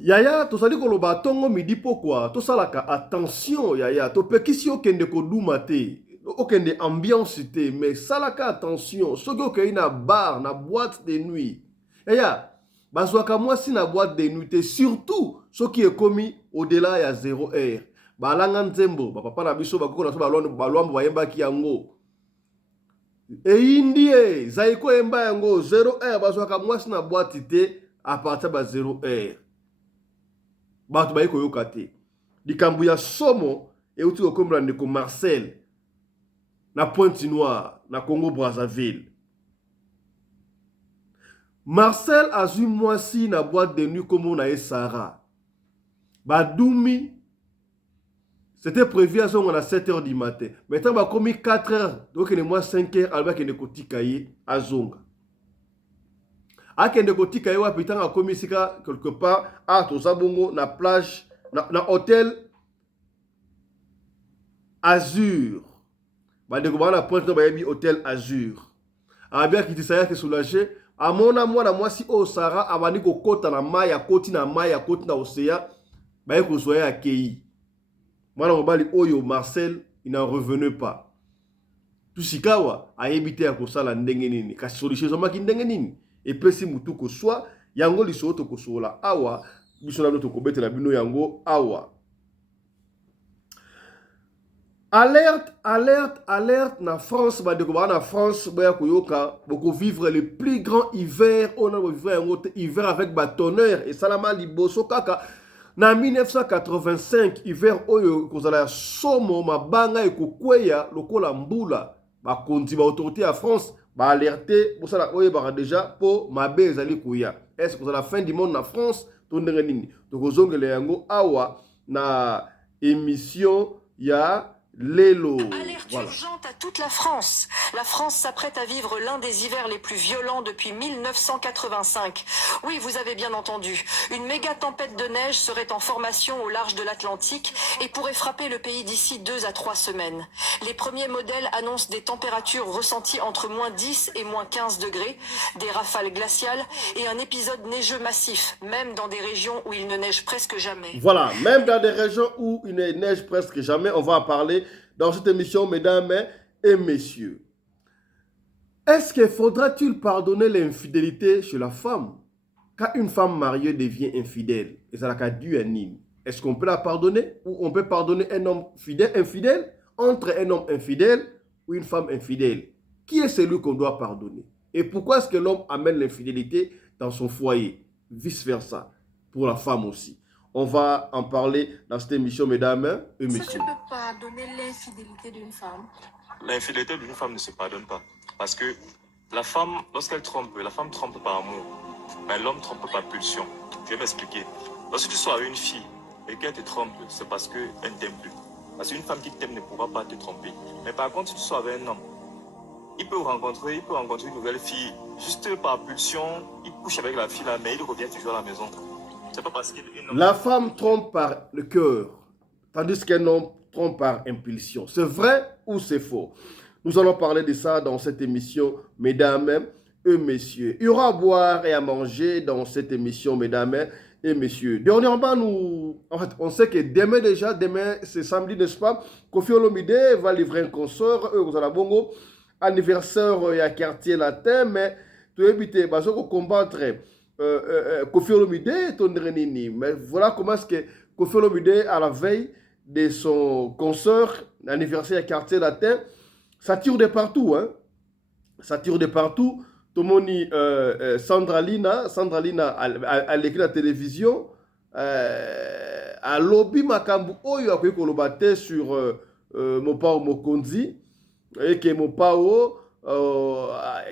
Yaya, tozali koloba tongo midi pokwa, tosalaka attention yaya, topekisi okende koduma te, okende ambiance te, mais salaka attention, soki okei na bar, na boîte de nuit. Yaya, bazwaka mwasi na boîte de nuit te, surtout soki ekomi au-delà ya 0 heure. Balanga nzembo, papa na biso bakoko na so balwambo bayembaki yango. Eyindi e, zaiko yemba yango 0 heure, bazwaka mwasi na boîte te à partir ba 0 heure. Bato bayi koyoka te. Likambo ya somo euti kokombela ndeko Marcel na Pointe Noire na Congo Brazzaville. Marcel azwi mwasi na boîte de nuit comme on a Sarah. Badumi c'était prévu à son à 7h du matin. Maintenant ba komi 4h donc ne moi 5h alba kende kotika ye azonga. Akende kotika ye wapi tanga komi sika quelque part à tozabongo na plage na hôtel Azur. Bandeko bana Pointe bayebi hôtel Azur. Abia kitisaya ke soulagé. Amona mwana mwasi o Sarah abandi kokota na mai ya koti na mai ya koti na océan. Baye kozoya akei. Mwana mobali oyo Marcel il n'en revenait pas. Tusikawa ayebite ya kosala ndenge nini. Kasi solution zomaki ndenge nini. Epesi mutu ko swa yango liso to kosola awa biso na to kobetela bino yango awa. Alerte, alerte, alerte, na France, na France, beaucoup vivre le plus grand hiver, on a vivre un hiver avec tonnerre et salama liboso kaka. Na 1985, hiver oyo kozala somo mabanga e kokweya lokola mbula. Ba kondi ba autorité à France, ba alerté, bosala oyo ba déjà po mabe ezali kuya. Est-ce que la fin du monde na France tondenge nini? To kozongele yango awa na émission ya Lélo. Alerte urgente à toute la France. La France s'apprête à vivre l'un des hivers les plus violents depuis 1985. Oui, vous avez bien entendu. Une méga tempête de neige serait en formation au large de l'Atlantique et pourrait frapper le pays d'ici 2 à 3 semaines. Les premiers modèles annoncent des températures ressenties entre moins 10 et moins 15 degrés, des rafales glaciales et un épisode neigeux massif, même dans des régions où il ne neige presque jamais. Voilà, même dans des régions où il ne neige presque jamais, on va en parler dans cette émission, mesdames et messieurs. Est-ce qu'il faudra-t-il pardonner l'infidélité chez la femme? Quand une femme mariée devient infidèle, est-ce qu'on peut la pardonner? Ou on peut pardonner un homme fidèle, infidèle entre un homme infidèle ou une femme infidèle? Qui est celui qu'on doit pardonner? Et pourquoi est-ce que l'homme amène l'infidélité dans son foyer? Vice-versa, pour la femme aussi. On va en parler dans cette émission, mesdames et messieurs. Est-ce que tu peux pardonner l'infidélité d'une femme? L'infidélité d'une femme ne se pardonne pas. Parce que la femme, lorsqu'elle trompe, la femme trompe par amour. Mais l'homme trompe par pulsion. Je vais m'expliquer. Lorsque tu sois avec une fille et qu'elle te trompe, c'est parce qu'elle ne t'aime plus. Parce qu'une femme qui t'aime ne pourra pas te tromper. Mais par contre, si tu sois avec un homme, il peut rencontrer une nouvelle fille. Juste par pulsion, il couche avec la fille là, mais il revient toujours à la maison. C'est pas parce qu'il La femme trompe par le cœur, tandis qu'un homme trompe par impulsion. C'est vrai ou c'est faux? Nous allons parler de ça dans cette émission, mesdames et messieurs. Il y aura à boire et à manger dans cette émission, mesdames et messieurs. Dernièrement, on sait que demain déjà, demain c'est samedi, n'est-ce pas? Kofi Olomide va livrer un concert, vous allez bongo, anniversaire à quartier latin, mais tu éviter, parce qu'on combattre Kofi Olomide, mais voilà comment est-ce que Kofi Olomide, à la veille de son concert, anniversaire à quartier latin, ça tire de partout, hein. Ça tire de partout. Tomoni Sandra Lina à l'écrit de la télévision, à lobby makambu oyo akoki kolobate sur Mopao Mokonzi, et que Mopao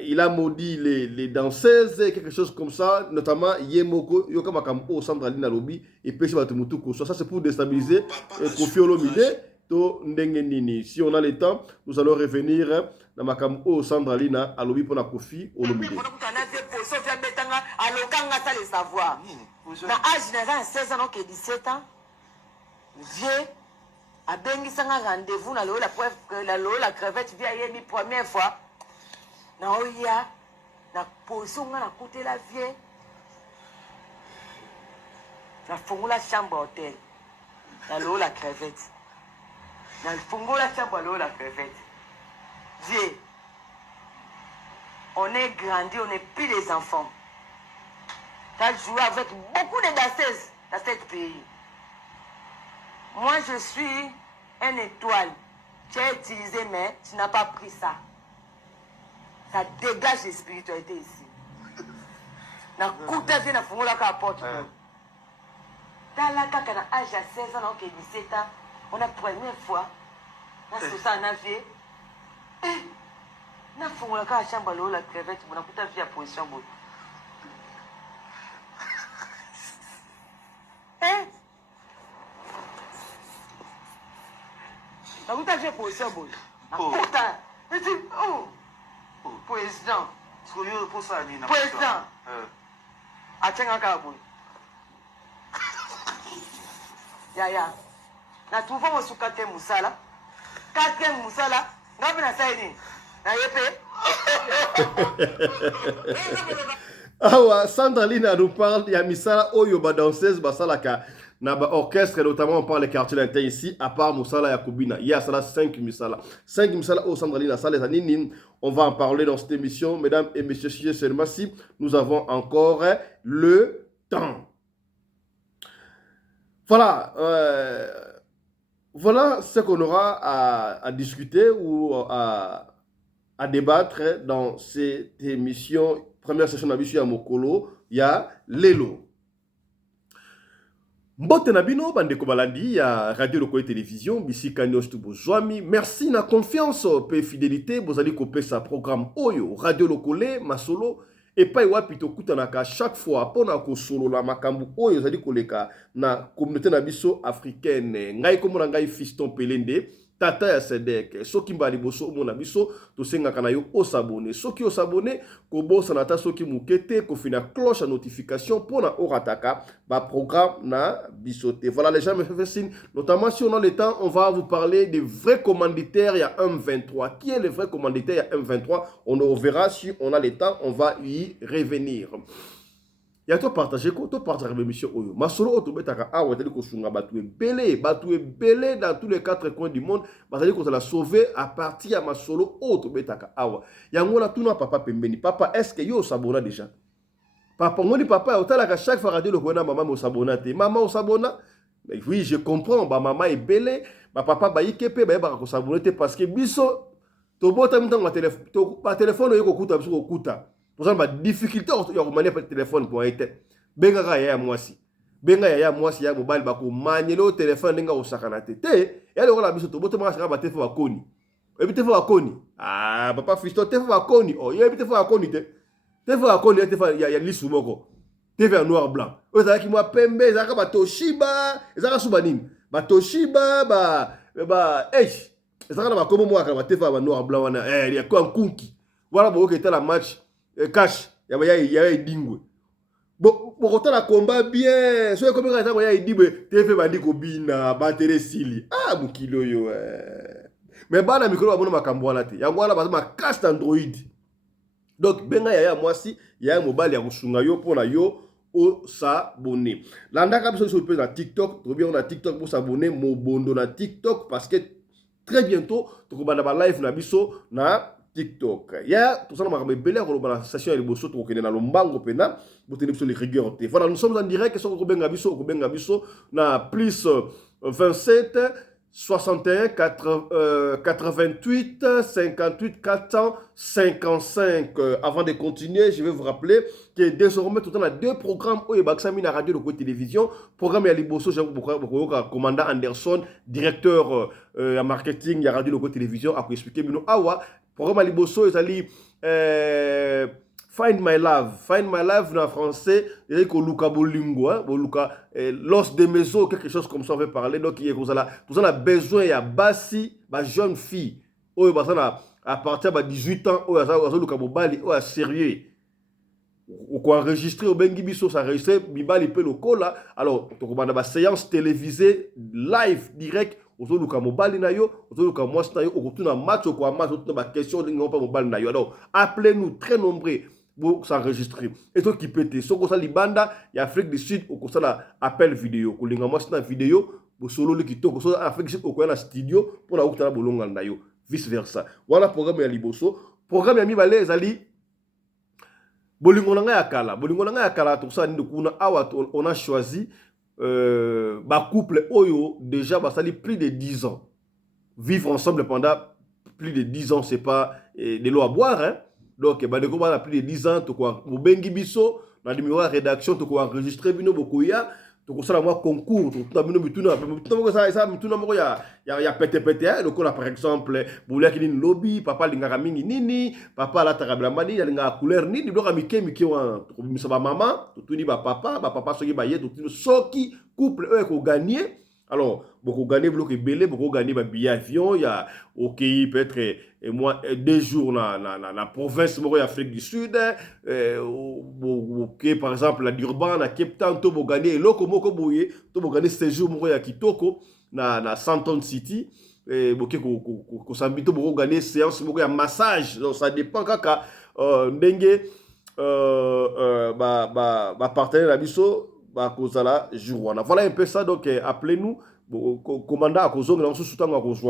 il a maudit les danseuses, quelque chose comme ça, notamment Yemoko, Yoka Makambo, Sandra Lina lobby, et Péché Batomutu Koso. Ça c'est pour déstabiliser Kofi Olomide. Si on a le temps, nous allons revenir dans Makambo Sandra Lina à lobby pour la Kofi Olomide. Na âge na 16 ans que 17 ans, vieux a bengisanga rendez-vous na la crevette via yemi première fois. Na oya na position na côté la vieux. na fongola chambre hôtel na lo la crevette na fongola chambre lo la crevette Dieu on est grandi on n'est plus des enfants tu as joué avec beaucoup de danseuses dans ce pays moi je suis une étoile tu as utilisé mais tu n'as pas pris ça dégage de spiritualité ici na kuta vient na fongola ka porte dans la kaka na âge à 16 ans que 17 ans on a première fois na sosa na vie na fongola ka chambre lo la crevette na kuta via position bo na kuta via position bo na kuta président président atyenga kaka boye yaya na tuva mosuka te mosala 4e mosala nga mpe nasali nini naye mpe awa Sandraline nous parle ya misala oyo ba danseuse basalaka na ba orchestre notamment on parle les quartiers d'inter ici à part musala ya kubina il y a ça 5 misala au Sandraline à Salé Nini. On va en parler dans cette émission mesdames et messieurs si nous avons encore le temps. Voilà voilà ce qu'on aura à discuter ou à débattre dans cette émission. Première session d'Abisu à Mokolo, il y a Lelo. Mbote Nabino, Bandeko Baladi, il y a Radio Lokoé Télévision, Bissi Kanyos Tubozwami. Merci na confiance, paix fidélité, Bozali Kopé sa programme Oyo, Radio Lokolé, Masolo, et pas Wapito Kutanaka chaque fois, pona ko solo la makambu Oyo, Zali Koleka, na communauté Nabiso africaine, Ngai Komona Ngai Fiston Pelende. Tata ya Sedek, soki mbali boso mona biso, to senga kana yo osabone. Soki osabone, ko bosa nata soki mukete, ko fina cloche à notification pour na orataka, ba programme na bisote. Voilà les gens me fait signe. Notamment si on a le temps, on va vous parler des vrais commanditaires, il y a M23. Qui est le vrai commanditaire, il y a M23? On verra si on a le temps, on va y revenir. Il y a tout partagé, tout partagé l'émission Oyo. Masolo Otobetaka Awa, c'est-à-dire qu'on a battu belé dans tous les 4 coins du monde. C'est-à-dire qu'on l'a sauvé à partir de Masolo Otobetaka Awa. Il y a un tout papa Pembeni. Papa, est-ce que yo sabona déjà? Papa, on dit papa, à chaque fois radio le koina maman au sabona te. Maman au sabona? Oui, je comprends. Ba maman est belé. Ba papa ba ikepe ba ba ko sabona te parce que biso to bota mtango téléphone yo ko kuta biso ko kuta. Pour exemple, la difficulté à manier le téléphone pour être benga ya mwasi. Benga ya mwasi ya mobile bako manier le téléphone nga osakanate. Te, ya le wala biso to bote maka saka ba téléphone akoni. E bi téléphone akoni. Ah, papa fisto téléphone akoni. Oh, ye bi téléphone akoni te. Téléphone akoni téléphone ya lisu moko. Téléphone noir blanc. O za ki mwa pembe, za ka ba Toshiba, za ka suba nini? Ba Toshiba ba za ka ba komo mwa ka ba téléphone noir blanc wana. Ya ko nkunki. Voilà bo ke la match cash ya idingwe bokota la combat bien so comme quand ya idibwe TV bandi ko bina batterie sili mukilo yo mais bana micro ba bona makambo wana te yango wana ba ma cast Android donc benga ya mwasi ya mobile ya kusunga yo pona yo o s'abonner landa biso sur na TikTok trop bien on a TikTok pour s'abonner mobondo na TikTok parce que très bientôt to ko bana ba live na biso na TikTok. Il y a tout ça, on va remettre belle la station et les bossos pour qu'on ait dans l'ombango pena pour tenir sur les rigueurs. Voilà, nous sommes en direct sur Kobengabiso, na plus 27 61 88 58 455. Avant de continuer, je vais vous rappeler que désormais tout le temps on a 2 programmes où il y a la radio de côté télévision. Programme il y a Liboso, j'ai commandant Anderson, directeur en marketing, il y a radio de côté télévision à expliquer Bino Awa. Programme Liboso, ils Find My Love en français, il y a Luka Bolingo, Los de Maison, quelque chose comme ça on veut parler. Donc il y a tout ça, besoin il y a Bassi, ma jeune fille, à partir de 18 ans, il y a Luka Bobali, il y a sérieux. Ou quoi enregistrer au Bengibiso, ça enregistré, Bibali peut le cola. Alors, on a une séance télévisée, live, direct. Ozo luka mobali na yo, ozo luka mwasi na yo, okutuna match, okwa match, okutuna ba question, n'ingons pas mobali na yo. Alors, appelez-nous très nombreux. pour s'enregistrer. Et toi qui pété, ce que ça libanda, il y a Afrique du Sud, au ça la appel vidéo, ko linga moi c'est une vidéo, pour solo le qui toko, so Afrique du Sud, au quoi na studio, pour la outa bolonga na yo, vice versa. Voilà programme ya liboso, programme ya mi balé ezali bolingo na ya kala, tout ça ni kuna awa on a choisi ba couple oyo déjà ba sali plus de 10 ans. Vivre ensemble pendant plus de 10 ans, c'est pas de l'eau à boire, hein. Donc, bah, de quoi plus de 10 ans, tu quoi, au bengi biso, dans le numéro de rédaction, tu quoi enregistrer bino beaucoup ya, tu quoi ça la moi concours, tu as bino bituna, ça bituna mo ya pété donc là par exemple, boule qui ni lobby, papa lingara mingi nini, papa la tarabla mani, ya linga couleur nini, donc amike wa, tu ça ba maman, tu ni ba papa soki ba yé, tu soki couple eux ko gagner. Alors, beaucoup gagner bloc belé, beaucoup gagner billet avion, il y a OK peut-être moi 2 jours dans la province de Afrique du Sud, OK par exemple la Durban, à Cape Town, to gagner loko moko boye, to gagner séjour mo ya Kitoko na Santon City et beaucoup ko sambito beaucoup gagner séance mo ya massage. Donc ça dépend kaka ndenge ba partenaire la biso. Voilà un peu ça, donc appelez-nous. Commandant à cause de sous-temps à cause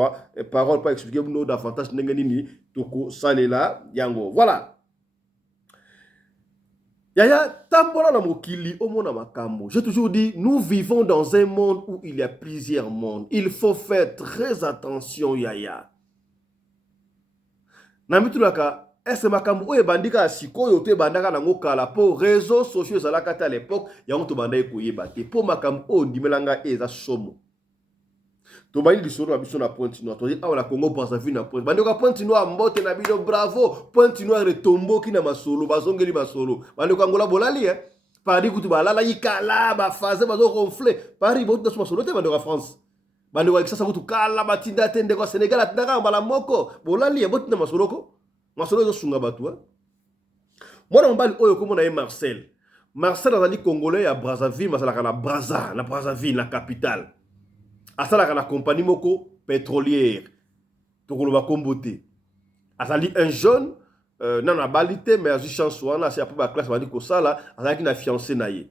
parole pas expliquer nous davantage n'enganini toko salela yango. Voilà. Yaya tambola na mokili omona makambo. J'ai toujours dit nous vivons dans un monde où il y a plusieurs mondes. Il faut faire très attention yaya. Namitulaka est-ce makambo oye bandika sikoyo te bandaka nango kala po réseaux sociaux ezalaka te à l'époque yango to banda ekoyeba te po makambo o ndimelanga eza somo to bani lisoro na biso na Pointe Noire to dit awa na Congo Brazzaville na Pointe bandika Pointe Noire mbote na bino bravo Pointe Noire retomboki na masolo bazongeli masolo bandika ngola bolali Paris kutu balala yikala ba faze bazo ronfler Paris bote na masolo te bandika France bandika kisasa kutu kala batinda tende ko Sénégal atindaka mbala moko bolali bote na masolo ko Marcel est sunga batua. Moi on parle oyo comme on a Marcel. Marcel azali congolais à Brazzaville, mais na Brazza, na Brazzaville, la capitale. Asala na compagnie moko pétrolière. Tokoloba kombote. Azali un jeune non na balité mais azu chance wana c'est après la classe bandi ko sala, azali na fiancé na ye.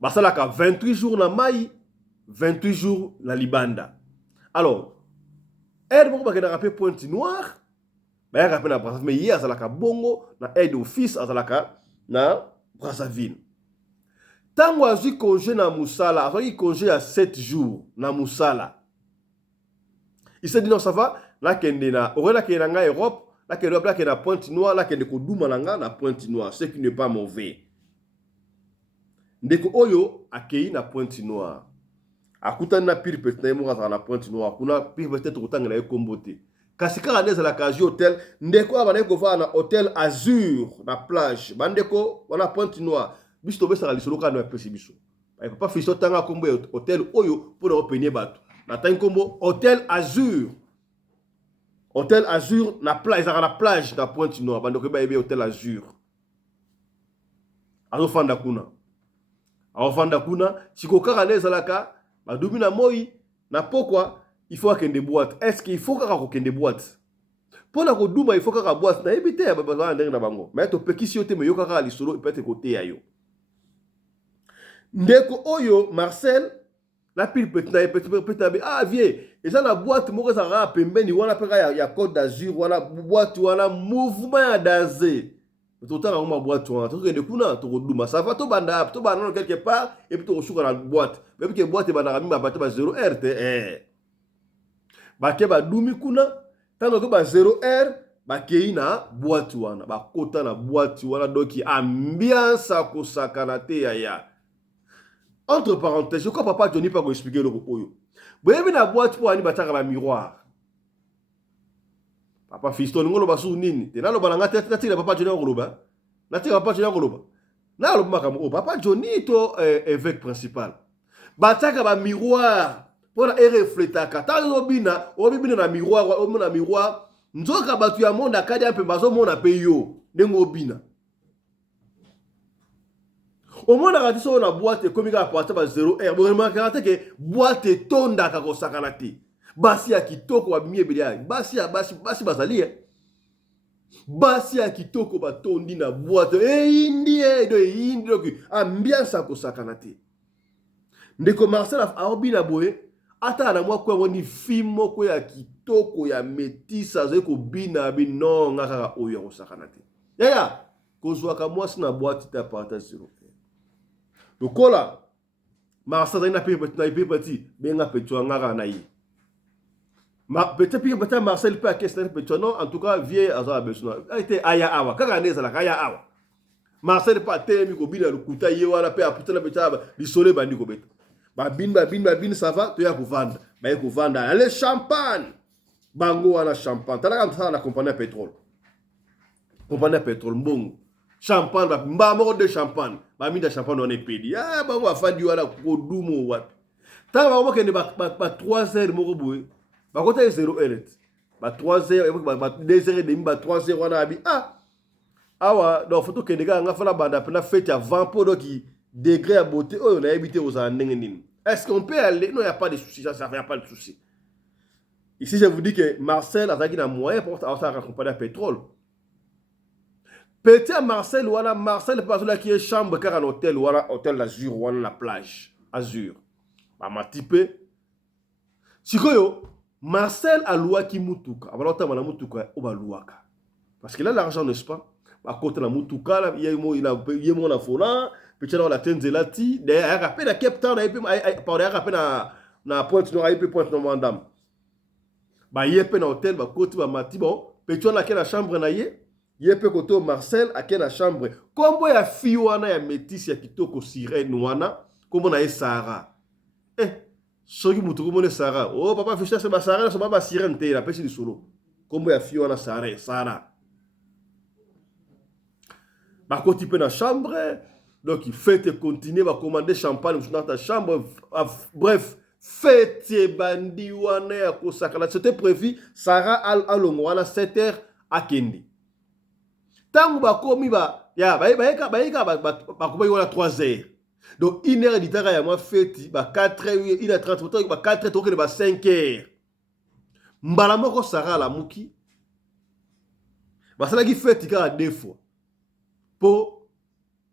Basala ka 28 jours na mai, 28 jours na libanda. Alors, elle moko ba rappeler Pointe Noire. Mais il y a Brazzaville, mais hier, il y a Bongo, na aide office, il y a Brazzaville. Tant que j'ai congé na Moussala, j'ai congé à 7 jours na Moussala. Il s'est dit non, ça va, là, qu'il y a en Europe, là, qu'il y a Pointe Noire, là, qu'il y a na Pointe Noire, ce qui n'est pas mauvais. Ndeko Oyo, accueilli na Pointe Noire. Akuta na pire peut-être na Pointe Noire, kuna pire peut-être autant que la comboté. Kasi kaka neza la kaji hotel ndeko abaneko va na hôtel Azur na plage bandeko wana Pointe Noire biso tobe sala lisolo kana pesi biso ay papa fiso tanga kombo hôtel oyo pour openye bato na tanga kombo hôtel Azur na plage na plage na Pointe Noire bandeko ba ebe hôtel Azur azo fanda kuna siko kaka neza la ka badumi na moi na pokwa il faut qu'il y ait des boîtes. Est-ce qu'il faut qu'il y ait des boîtes? Pour la Kodouma, il faut qu'il y ait des boîtes. Mais tu peux qu'il y ait des boîtes. Il peut être côté ayo. Ndeko Oyo, Marcel, la pile peut être ah vieux. Et ça la boîte, moi ça va pembeni. Wana pega ya Côte d'Azur, wana boîte, wana mouvement dansé. Tout le temps on ma boîte, tu vois. Tu kuna tu Kodouma. Ça va to banda quelque part et puis tu reçois la boîte. Même que boîte banda mi ba batte ba 0 RT. Bake ba dumi kuna tango ko ba 0R bakei na boîte wana ba kota na boîte wana donc ambiance ko sakana te ya entre parenthèses je crois papa Johnny pas ko expliquer le oyo boyebi na boîte po ani bataka ba miroir papa fiston ngolo basu nini te na lo balanga te tati papa Johnny ngoloba na te papa Johnny ngoloba na lo makamo papa Johnny to évêque principal bataka ba miroir pour refléter kata obina na miroir nzoka batu ya monde akadi ampe bazo mona pe yo ndengo obina au monde akati so na boîte komika porta ba 0R bo remarquer que boîte tonda ka ko sakana te basi ya kitoko wa miye bilia basi bazali basi ya kitoko batondi na boîte indi ambiance akosakana te ndeko Marcel aobi na boye ata na mwa kwa woni film moko ya kitoko ya métisse azali kobina bino nga kaka oyo akosakana te yaya kozwaka mwasi na boîte ta partage zero lokola Marcel azali na pe petit benga petwa ngaka na ye peut-être Marcel peut acquérir peut-être non en tout cas vieux azala besoin été aya awa kaka neza la aya awa Marcel pas tellement ko bina lukuta ye wala pe aputela betaba lisole bandi ko beta babin ça va tu ya ko vendre ba ko vendre allez champagne bango wana champagne tala comme na compagnie pétrole mbongo champagne ba mbamo de champagne ba mi de champagne on est pedi ah bango afandi wala ko dumo wapi tala ba mo kende ba 3 heures moko boye ba kota 0 heures ba 3 heures ba 2 heures et demi ba 3 heures wana abi awa donc photo kende ga nga fala banda pena fête avant pour donc degré à beauté on a évité aux andengenine. Est-ce qu'on peut aller? Non, il n'y a pas de souci, ça n'y a pas de souci. Ici, je vous dis que Marcel a un moyen pour accompagner le pétrole. Petit Marcel, voilà, Marcel, pas là qui est chambre, car un hôtel, voilà, hôtel Azur, voilà, la plage, Azur. Bah, m'a typé. Si Marcel a loué qui moutuka, avant longtemps, on a moutuka, on va louer. Parce qu'il a l'argent, n'est-ce pas? À côté de la moutuka, il y a mon fola. Peut-être la tenzelati d'ailleurs rappel la Cape Town et puis par rappel na Pointe Noire et puis Pointe Normandam ba yepe na hôtel ba côté ba mati bon peut-être na la chambre na yepe côté Marcel a la chambre kombo ya fi wana ya métis ya kitoko sirène wana kombo na Sarah soki mutu kombo na Sarah oh papa ficha c'est ba Sarah c'est ba sirène te la pesi du solo kombo ya fi wana Sarah ba côté pe na chambre. Donc, il fait continuer, va commander champagne dans ta chambre. Bref, fête bandi wana kosakala. C'était prévu, Sarah alongwana 7h à Kendi. Tangu ba komi ba ya ba 3h. Donc 1h du temps ya moi fête ba 4h, 1h30 ba 4h to ba 5h. Mbala moko Sarah la muki. Ba sala ki fête ka 2 fois. Pour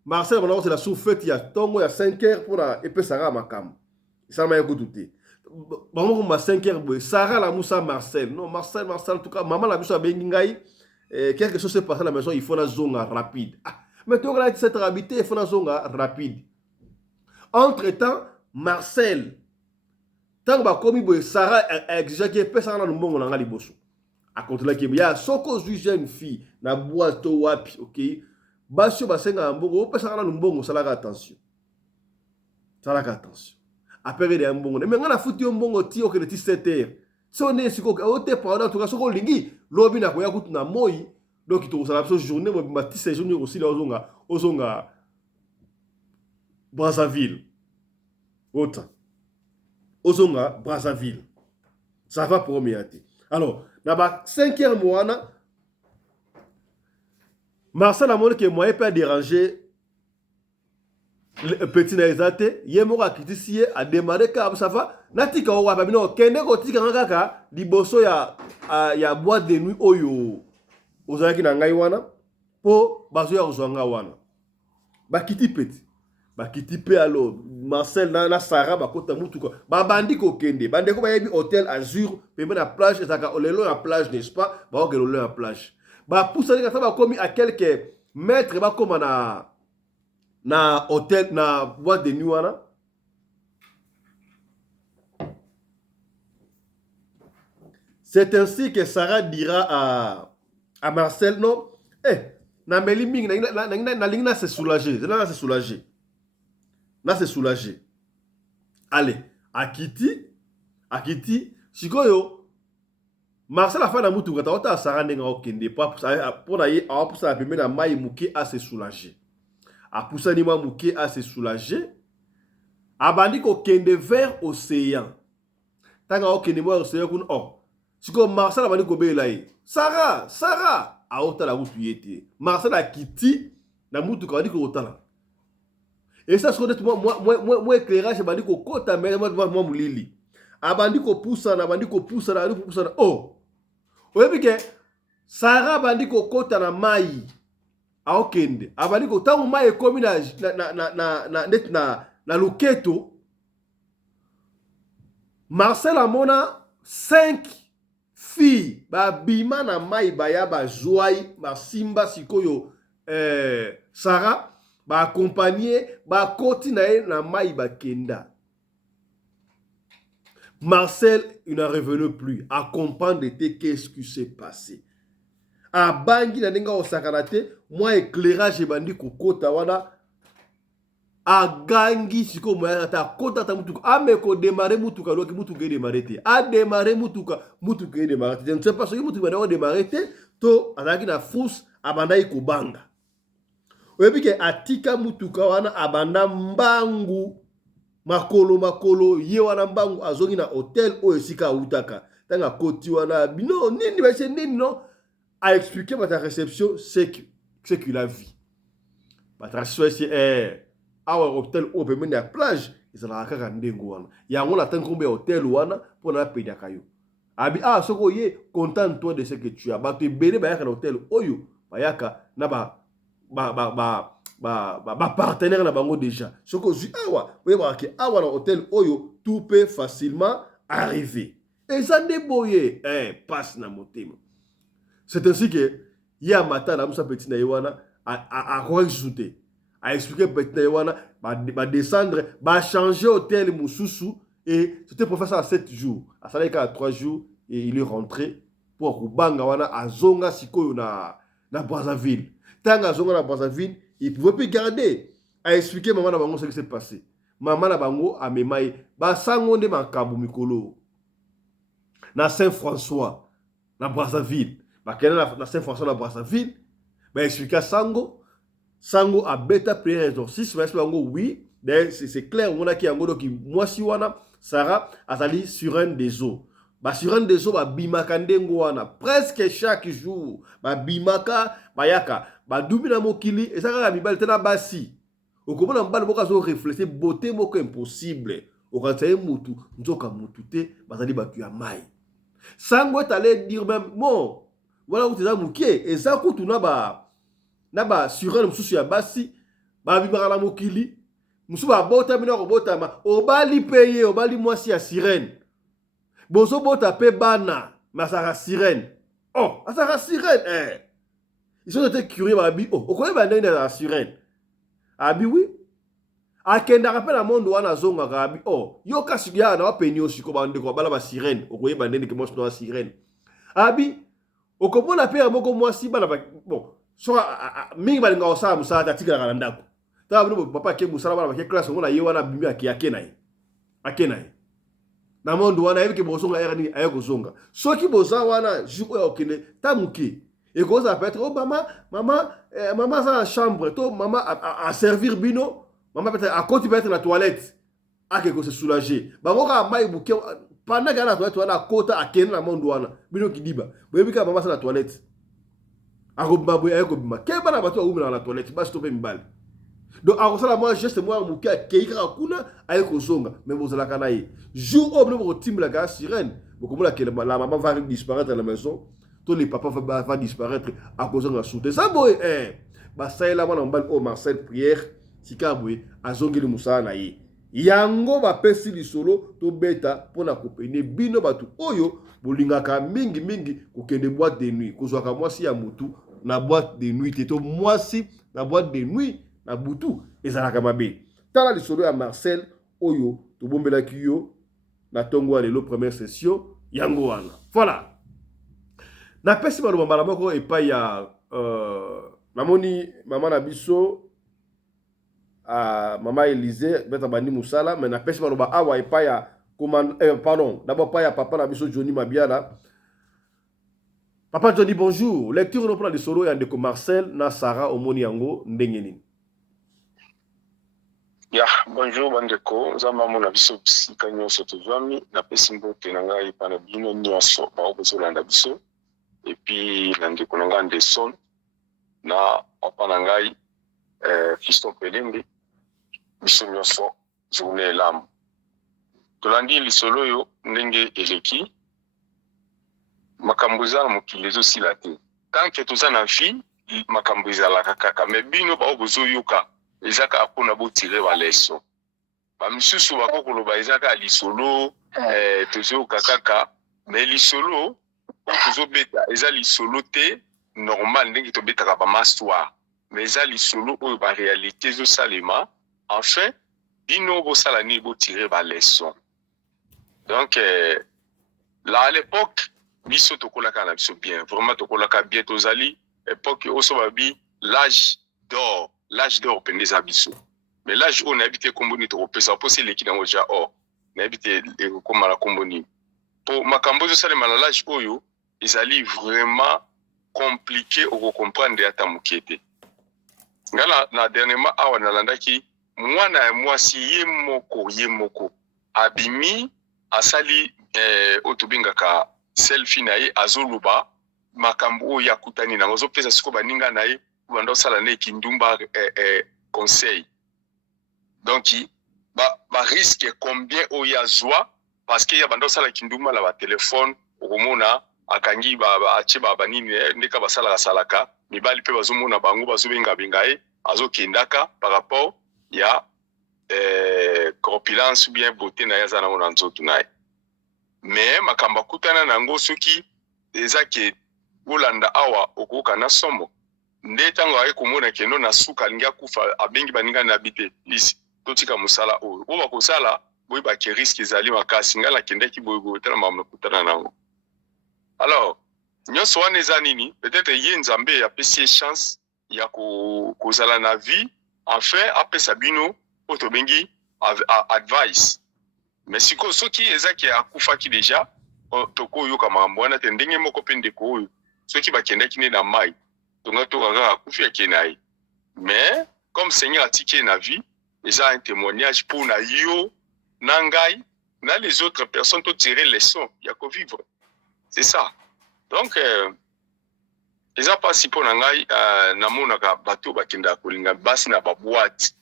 Marcel, c'est la sous-fête, il y a Tongo, il y a 5 heures pour la épée Sarah Makam. Ça m'a écouté. Bon, 5 heures, Sarah la moussa Marcel. Non, Marcel, en tout cas, maman la moussa Bengingaï. Quelque chose s'est passé à la maison, il faut une zone rapide. Mais tu as cette habité, il faut une zone rapide. Entre-temps, Marcel, tant que Sarah a exigé qu'il y ait Sarah dans le monde, on a les bossons. À côté de là, il y a Soko jeune fille, la boîte au wapi, ok? Basio basenga mbongo opesaka na mbongo salaka attention après de mbongo mais ngana futi mbongo ti o kele ti 7h so ne siko o te pendant tout cas soko lingi lobi na koya kutu na moi donc to sala so journée mo ba ti séjour aussi la ozonga Brazzaville autant ozonga Brazzaville ça va premier été alors na ba 5e mois Marcel a montré que moi, il peut déranger le petit naïsate. Il est mort à critiquer, à démarrer, car ça va. Natika ou wababino, kende koti kanga liboso ya boîte de nuit oyo. Ozaki na ngai wana po bazo ya ozanga wana. Bakiti petit. Bakiti pe alors Marcel na Sarah bakota mutu ko. Ba bandi ko kende. Bande ko ba yebi hôtel Azur, pe na plage ezaka olelo na plage n'est-ce pas? Ba ko lelo na plage. Ba poussa les gars commis à quelques mètres ba comme na hôtel na boîte de nuit wana. C'est ainsi que Sarah dira à Marcel non na meli ming na lingna se soulager na se soulager allez akiti sikoyo Marcel a fait la moutou quand on a Sarah n'enga okende pour na ye a pour ça permet na mai muke à se soulager a pour ça ni ma muke à se soulager a bandi ko kende vers océan tanga okende mo océan kun siko Marcel a bandi ko be lai Sarah a ota la moutou yete Marcel a kiti na moutou ka bandi ko otala et ça c'est moi éclairage bandi ko kota mais moi mulili a bandi ko poussa na oh oui, que Sarah bandi kokota na mai aokende abandi ko tangu mai ekomi na luketo. Marcel amona 5 filles ba bima na mai baya ba joai ba simba sikoyo Sarah ba accompagner ba koti na ye na mai ba kenda. Marcel, il n'en revenait plus à comprendre qu'est-ce qui s'est passé. A bangi na nenga osakanate, moi éclairage bandi kokota wana a gangi siko moya ta kota ta mutuka ame ko démarrer mutuka loki mutuka démarrer a démarrer mutuka démarrer. Je ne sais pas ce que mutuka na démarrer to azaki na fous abandai ko banga. Oyebi ke atika mutuka wana abanda mbangu makolo ye wana mbangu azongi na hotel o esika utaka tanga koti wana bino nini ba se nini no a expliqué ma réception c'est qu'il a vu ma réception c'est awa hotel o pe mena plage izala kaka ndengo wana yango la tango be hotel wana pona penya kayo abi soko ye content toi de ce que tu as ba te bele ba yaka na hotel oyo ba yaka na ba partenaire na bango déjà soko zu awa we ba ke awa na hotel oyo tout peut facilement arriver et ça boye passe na motema. C'est ainsi que ya matin na musa petit na yewana a rajouter a expliquer petit na yewana ba descendre ba changer hôtel mususu et c'était pour faire ça à 7 jours à ça à 3 jours et il est rentré pour kubanga wana azonga sikoyo na Brazzaville. Tanga zonga na Brazzaville, il pouvait plus garder à expliquer maman na bango ce qui s'est passé. Maman na bango a memai ba sangonde makabu mikolo na Saint-François na Brazzaville. Ba kena na Saint-François na Brazzaville, ba expliquer sango a beta prière exorcisme, ba bango oui, c'est clair on a ki yango donc moi si wana Sarah azali sur un des eaux. Ba sirène des eaux ba bimaka ndengo wana presque chaque jour ba bimaka bayaka ba dumina mokili ezaka mibali tena basi okomona mbali boka zo refléter beauté moko impossible okansaye mutu nzoka mutu te bazali batu ya mai sango t'allait dire même bon voilà où tu as mukie eza kutu na ba sirène mususu ya basi ba bimaka na mokili musu ba bota mina ko botama obali payer obali mwasi ya sirène. Bozo bota pe bana, mais ça reste sirène. Oh, ça reste sirène. Ils sont été curieux, Abi. Oh, on connaît pas la sirène. Abi, oui. A kenda rappelle à monde wana zonga Abi. Oh, yo kasugia na penyo siko bande ko bala ba sirène. On connaît pas ndenge que moi je sirène. Abi, o komona na pe moko mwasi bana ba bon. So mingi balinga osala musala tatika na ndako. Ta bino papa ke musala bana ba ke classe ngona ye wana bimi akenai. Akenai. Na mondo wana yebike bozonga erani ayeko zonga soki boza wana juko ya okende tamuki et koza peut être oh maman za chambre to maman a servir bino maman peut être à côté peut être la toilette akeko se soulager bango ka mai buke pendant que la toilette wana kota akende na mondo wana bino kidiba boyebika maman za la toilette akobba boy ayeko bima ke bana bato umela na toilette basi to pe mbali. Donc, à ça, moi, juste moi, mon cœur, qui est kuna, avec Ozonga, mais vous allez canailler. Jour où vous team la gare sirène, beaucoup la maman va disparaître à la maison, tous les papas vont disparaître à cause de la soute. Ça, boy, bah, ça est là, on va au Marcel prière, si kaboué, à zongi le moussa naïe. Yango va pesi li solo, to beta, pour la couper, ne bino batu, oyo, bolingaka mingi, kokende boîte de nuit, kozwaka mwasi ya mutu, na boîte de nuit, teto mwasi, na boîte de nuit, na butu ezalaka mabe tala lisolo ya Marcel oyo tobombelaki yo na tongo lelo première session yango wana voilà na pesi maloba mbala moko epai ya namoni mama na biso mama Élysée beta bandi musala mais na pesi maloba awa epai ya pardon d'abord pas ya papa na biso Johnny Mabiala. Papa Johnny bonjour lecture no plan lisolo ya ndeko Marcel na Sarah omoni yango ndenge nini. Ya, bonjour bandeko, nzamba mona biso bisika nyonso tozwami na pesi mbote na ngai pa na bino nyonso ba obozolanda biso et puis na ndeko na ngai Anderson na papa na ngai Fiston Pelembe biso nyonso journée lambo tolandi lisolo yo ndenge eleki makambo za mokili ezosila te tant que toza na vie makambo ezalaka kaka mais bino bao bozoyoka ezaka apona botire baleso bamisusu bakokoloba ezaka lisolo tozoyoka kaka mais lisolo tozobeta eza lisolo te normal ndenge tobetaka bamastoire mais eza lisolo oyo baréalité ezosalema enfin bino bosala nini botire baleson donc là à l'époque biso tokolaka na biso bien vraiment tokolaka bien tozali époque oso babi l'âge d'or pende eza biso mais l'âge oyo nayebi te kombo nini tokopesa mpo se eleki nango ja or nayebi te ekokóma na kombo nini mpo makambo ezosalema na l'âge oyo ezali vraiment compliqué okocomprendre ata moke te nga na dernièrement awa nalandaki mwana ya mwasi ye moko abimi asali oyo tobengaka selfie na ye azoluba makambo oyo akutani nango azopesa siko baninga na ye banda osala na ekindumba conseil donc ba risque combien oyo azwa parce que ya banda osala kindumba na batelefone okomona akangi atie banini ndeka basalaka mibali mpe bazomona bango bazobenga ye azokendaka par rapport ya corpulence ou bien beauté na ye aza nango na nzoto na ye mais makambo akutana nango soki eza ke olanda awa okoka na somo nde ntango aye komona kendo na suka alingi akufa abengi baninga na bite lisi totika mosala oyo oyo bakosala boyeba ke risque ezali makasi ngala kendeki boyebo tala makambo nakutana nango alors nyonso wana eza nini peut-être ye nzambe apesi ye chance ya kozala na vie enfin apesa bino oyo tobengi advice mais sikoyo soki ezaki akufaki deja tokoyoka makambo wana te ndenge moko mpe ndeko oyo soki bakendaki nde na mai tonga tokaka akufi ake na ye mais comme seigneur atiki ye na vie eza un témoignage pour na yo na ngai na les autres personnes to tirer leçon ya kovivre c'est ça donc eza pasi mpo na ngai namonaka bato bakendaka kolinga basi na baboite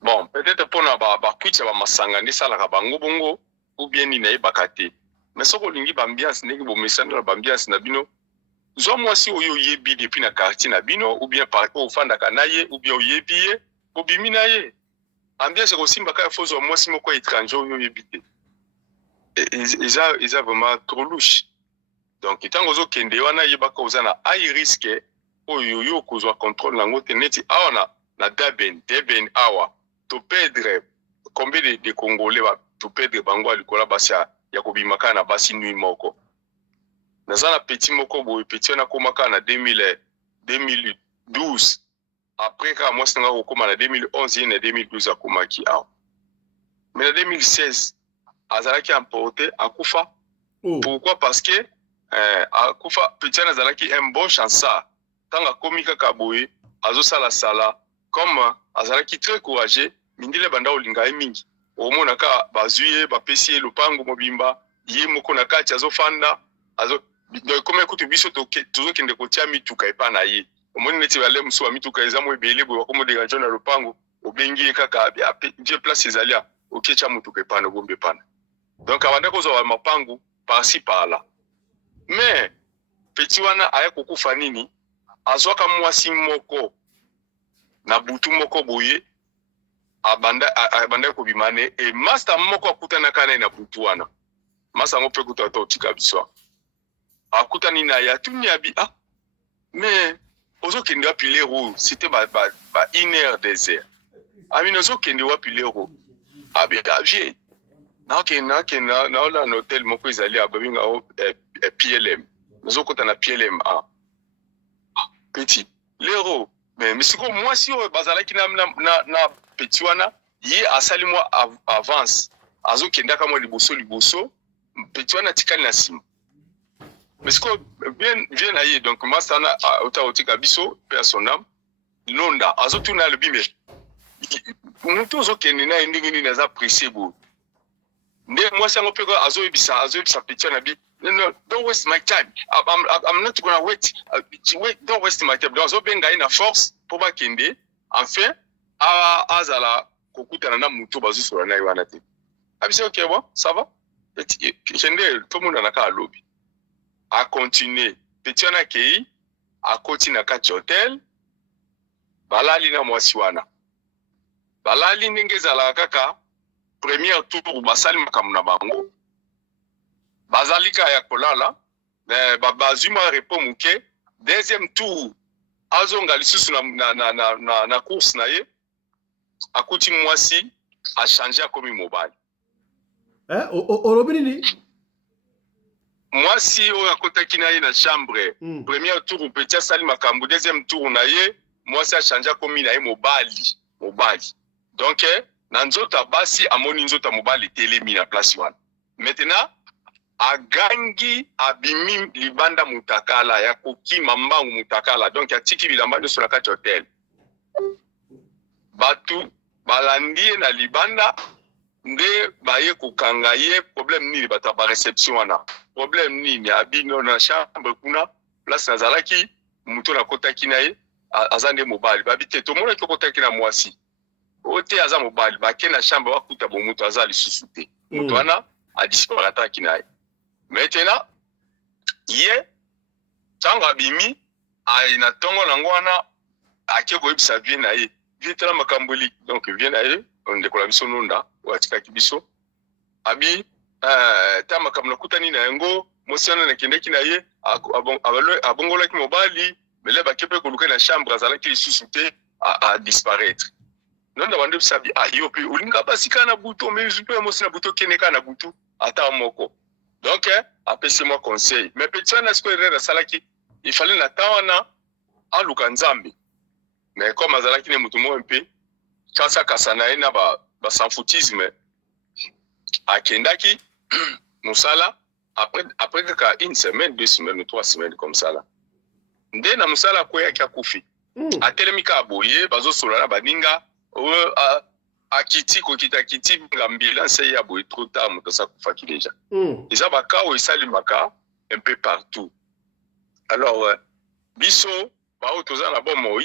bon peut-être mpona bakwitya bamasanga nde esalaka bango bongo ou bien nini nayebaka te mais soki olingi bambiance ndenge bomesana na bambiance na bino zwa mwasi oyo oyebi depuis na quartier na bino ou bien ofandaka na ye ou bien oyebi ye obimi na ye ambiance ekosimbaka ya fozwa mwasi moko étranger oyo oyebi te eza vraiment trop louche donc ntango ozokende wana yebaka oza na high risque oyo yo okozwa contrôle nango te neti awa na deben awa topedre combien de congolais topedre bango alikola basi ya kobimaka na basi nui moko naza na petit moko boye petit wana akomaka na 2012 après kaka mwasi nanga kokoma na 2011 ye na 2012 akomaki awa mais na 2016 azalaki emporté akufa pourquoi parce que akufa petit wana azalaki un bon chansard ntango akomi kaka boye azosala comme azalaki très courageux mindile banda olinga ye mingi omonaka bazwi ye bapesi ye lopango mobimba ye moko na kati azofanda koma ekuti biso tozokende kotia mituka epa na ye omoni neti bale mosu ba mituka eza mo ebele boye bakomoderange na lopango obengi ye kaka die place ezalia oketya mutuka epa na bombe pana donc abanda kozwa mapangu parsi pala mais petit wana aya kokufa nini azwaka mwasi moko na butu moko boye abanda kobimane e master moko akutanaka naye na butu wana master ngo mpe kuta ata otika biso akutani na ya tuni abi mais ozokende wapi lero c'était ba 1 heure des heures ami ozokende wapi lero vie na ola na hotel moko ezali ababinga PLM ozokota na PLM petit lero mais siko mwasi oyo bazalaki na petit wana ye asali mwa avance azokendaka mwa liboso petit wana tikali na sima mais siko bien na ye donc masana otika biso personnam londa azotuna le bime mutu ozokende na ndenge nini aza pressé bo nde mwasi yango peko azoyebisa petit wana bi no, don't waste my time. I'm not gonna wait. Don't waste my time. Donc, benga ina force pour bakende. Enfin, azala kokutana na muto bazu sur na iwana te. Abisi ok bon, ça va? Kende tout le monde naka lobby. A continuer. petit wana akei akoti na kati hotel balali na mwasi wana balali ndenge ezalaka kaka premier tour basali makambo na bango bazali kaka ya kolala bazwi mwa repo moke deuxième tour azonga lisusu na course na ye akuti mwasi achange akomi mobali olobi nini mwasi oyo akotaki na ye na chambre premier tour petit asali makambo deuxième tour na ye mwasi achange akomi na ye mobali donc na nzoto basi amoni nzoto mobali etelemi na place wana maintenant agangi abimi libanda mutakala ya kokima mbangu mutakala donc atiki bilamba nyonso na kati hotel batu balandie na libanda nde baye kokanga ye problème nini bata ba réception wana problème nini abino na chambre kuna place nazalaki muto na kotaki na ye azande mobali babite to mona kotaki na mwasi ote aza mobali bake na chambre bakuta bo muto azali susute muto wana a disparaître kinaye maintenant ye tanga bimi aina tongo nango wana ake ko ibisa vie na ye vie tala makamboli donc vie na ye on de biso nonda watika kibiso abi ta makamna kutani na yango mosiana na kendeki na ye abongola ki mobali mele bakepe ko luka na chambre azala ki susute a disparaître nonda bande bisabi yo pe ulinga basika na buto mais zupe mosina buto keneka na buto ata moko. Donc, appelez-moi conseil. Mais petit on a ce que le salaki, il fallait l'attendre à Lukanzambi. Mais comme Azalaki ne mutumo un peu, quand ça kasana na ba sans foutisme, à Kendaki, Musala, après une semaine, 2 semaines, 3 semaines comme ça là. Nde na Musala koya kia kufi. A telemika aboye, bazo solana baninga, akiti kokita kiti l'ambulance ya boy trop tard muto sa kufaki déjà ils ba ka o isali maka un peu partout alors biso ba o toza na bon moi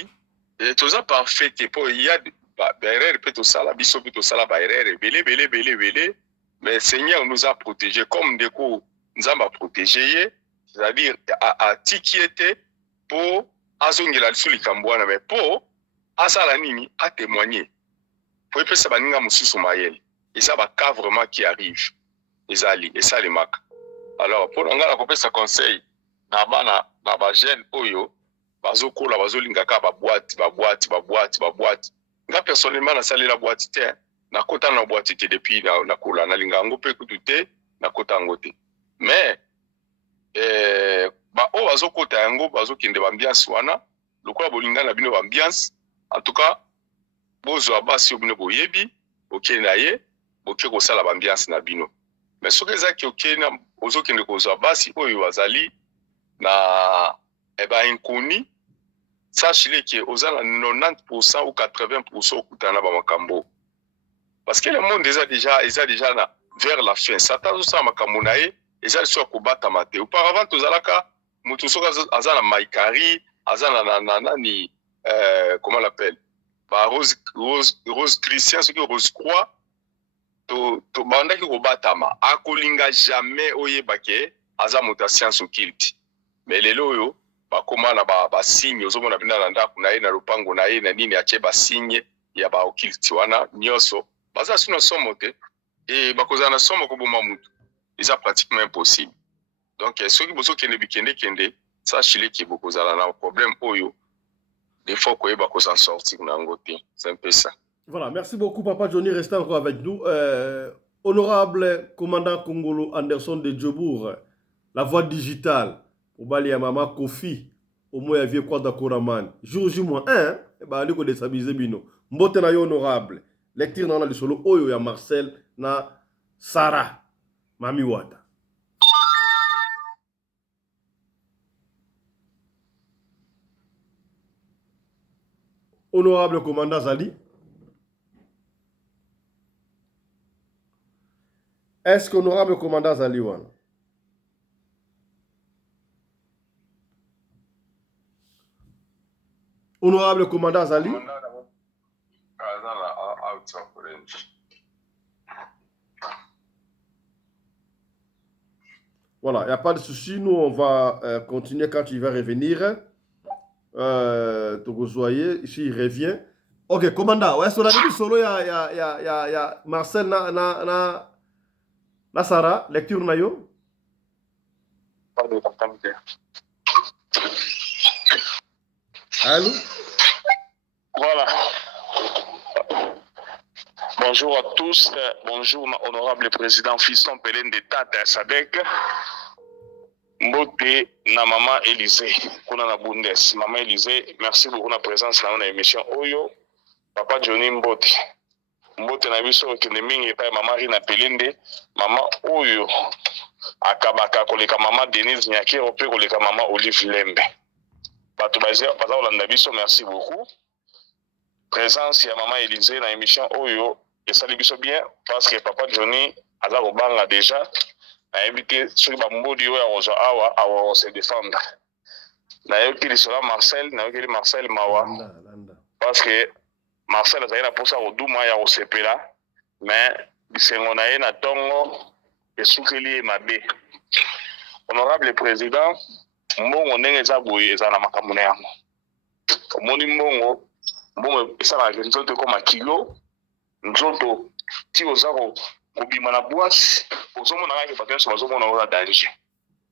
et toza parfait que pour il y a ba erreur peut to sala biso peut to sala ba erreur belé mais Seigneur nous a protégés comme ndeko nzamba protégé c'est-à-dire a tikiete pour azongela lisuli kambwana mais pour asala nini a témoigner. Pour que ça baninga mususu mayel et ça va cas vraiment qui arrive ezali et ça les marque alors pour nga la kopesa conseil na bana na ba jeune oyo bazokola bazolinga ka ba boîte nga personnellement na sali la boîte te na kota na boîte te depuis na kola na linga ngo pe kutute na kota ngote mais ba o bazokota yango bazokende ba ambiance wana lokola bolinga na bino ba ambiance en tout cas bozo abasi obino boyebi oke na ye oke ko sala ambiance na bino mais soki ezaki oke na ozokende ko zo abasi oyo bazali na inconnu sache que ozala 90% ou 80% okutana ba makambo parce que le monde déjà na vers la fin satan zo makambo na ye ezali so ko bata mate auparavant tozalaka mutu soka azana maikari azana na nani comment on l'appelle Rose Christian, ce que Rose Croix, to banda ki kobatama akolinga jamais oyebake aza muta science occulte mais lelo yo bakoma na ba signe ozomona bina na ndako na ye na lupango na ye na nini ache ba signe ya ba occulte wana nyoso baza sino somo te et bakoza na somo ko boma mutu c'est pratiquement impossible donc ceux qui bozo kende bikende kende sachez que bokoza na problème oyo. Des fois qu'on va s'en sortir, c'est un peu ça. Voilà, merci beaucoup Papa Johnny, restez encore avec nous. Honorable commandant Congolo Anderson de Djobour, la voix digitale, au bali ya Mama Kofi, au moins il y a quoi d'Akoraman. Jour J-1, bah lui qu'on déstabilise bino. Mbote na yo honorable, lecture dans le solo Oyo ya Marcel na Sarah Mami Wata. Honorable commandant Zali, est-ce qu'honorable commandant Zali wana? Honorable commandant Zali? Voilà, il n'y a pas de souci. Nous, on va continuer quand il va revenir. Togozoye, ici, il revient. Ok, commandant, ouais, sur la début solo, il y a Marcel na Sarah, lecture na yo. Pas de contact. Allô? Voilà. Bonjour à tous. Bonjour, honorable président Fiston Pélène de Tata Sadek. Mbote na maman Élysée. Kuna na Bundes. Maman Élysée, merci beaucoup pour la présence dans l'émission Oyo. Papa Johnny Mbote. Mbote na biso kende mingi pa maman Rina Pelende. Maman Oyo. Akabaka koleka maman Denise Nyakero pe koleka maman Olive Lembe. Bato baza olanda biso, merci beaucoup. Présence ya maman Élysée na émission Oyo. Et ça lui bien parce que papa Johnny a banga déjà a invité sur Bambodi à se défendre. D'ailleurs, qu'il sera Marcel, Marcel Mawa. Parce que Marcel a été pour ça au Douma ya au Sepela, mais c'est mon aïe na tongo et soukeli et mabé. Honorable président, mbongo ndenge za boye ezana makambo na yango. Moni mbongo esa na nzoto comme kilo. Nzoto ti ozako kobima na boisse ozomona ngaki bato nyonso bazomona oza danger.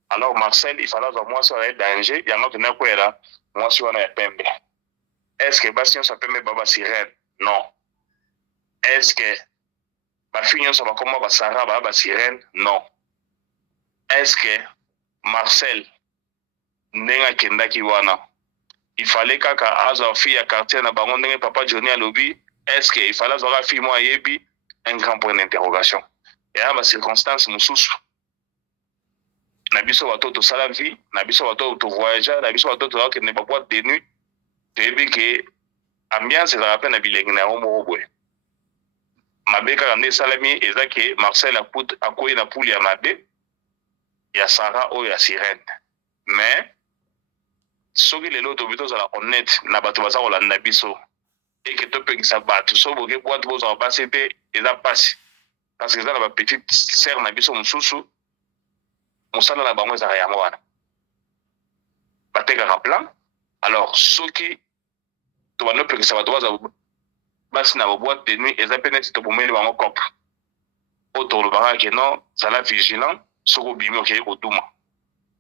Alors Marcel il fallait avoir mwasi wana ye danger yango tena kwela mwasi wana ya pembe. Est-ce que basi nyonso ya pembe baba sirène? Non. Est-ce que bafille nyonso bakoma basara baba sirène? Non. Est-ce que Marcel ndenge akendaki wana il fallait kaka azwa fille ya quartier na bango ndenge papa Johnny alobi? Est-ce qu'il fallait avoir la fille moi yebi un grand point d'interrogation? Et là, ma circonstance me sous. Nabiso wato to sala vie, nabiso wato to voyager, nabiso wato to que ne pas boîte de nuit. Tebi que ambiance la rappelle na bilengi na homo boy. Mabeka kande salami eza que Marcel a put akoyi na pouli ya mabe ya Sarah o ya Sirène. Mais soki lelo to bito za la honnête na bato baza kolanda biso. Et que tu peux que ça batte, sauf que pour toi, vous en passez et ça passe. Parce que ça, la petite sœur n'a pas son sous-sous, on s'en a la banque, ça rien à voir. Batte un plan. Alors, ceux qui, tu vas ne plus que ça va te voir, basse na boîte de nuit, et ça pénètre, tu peux mettre dans mon corps. Autour de barrage, que non, ça la vigilant, sur le bimio qui est au Douma.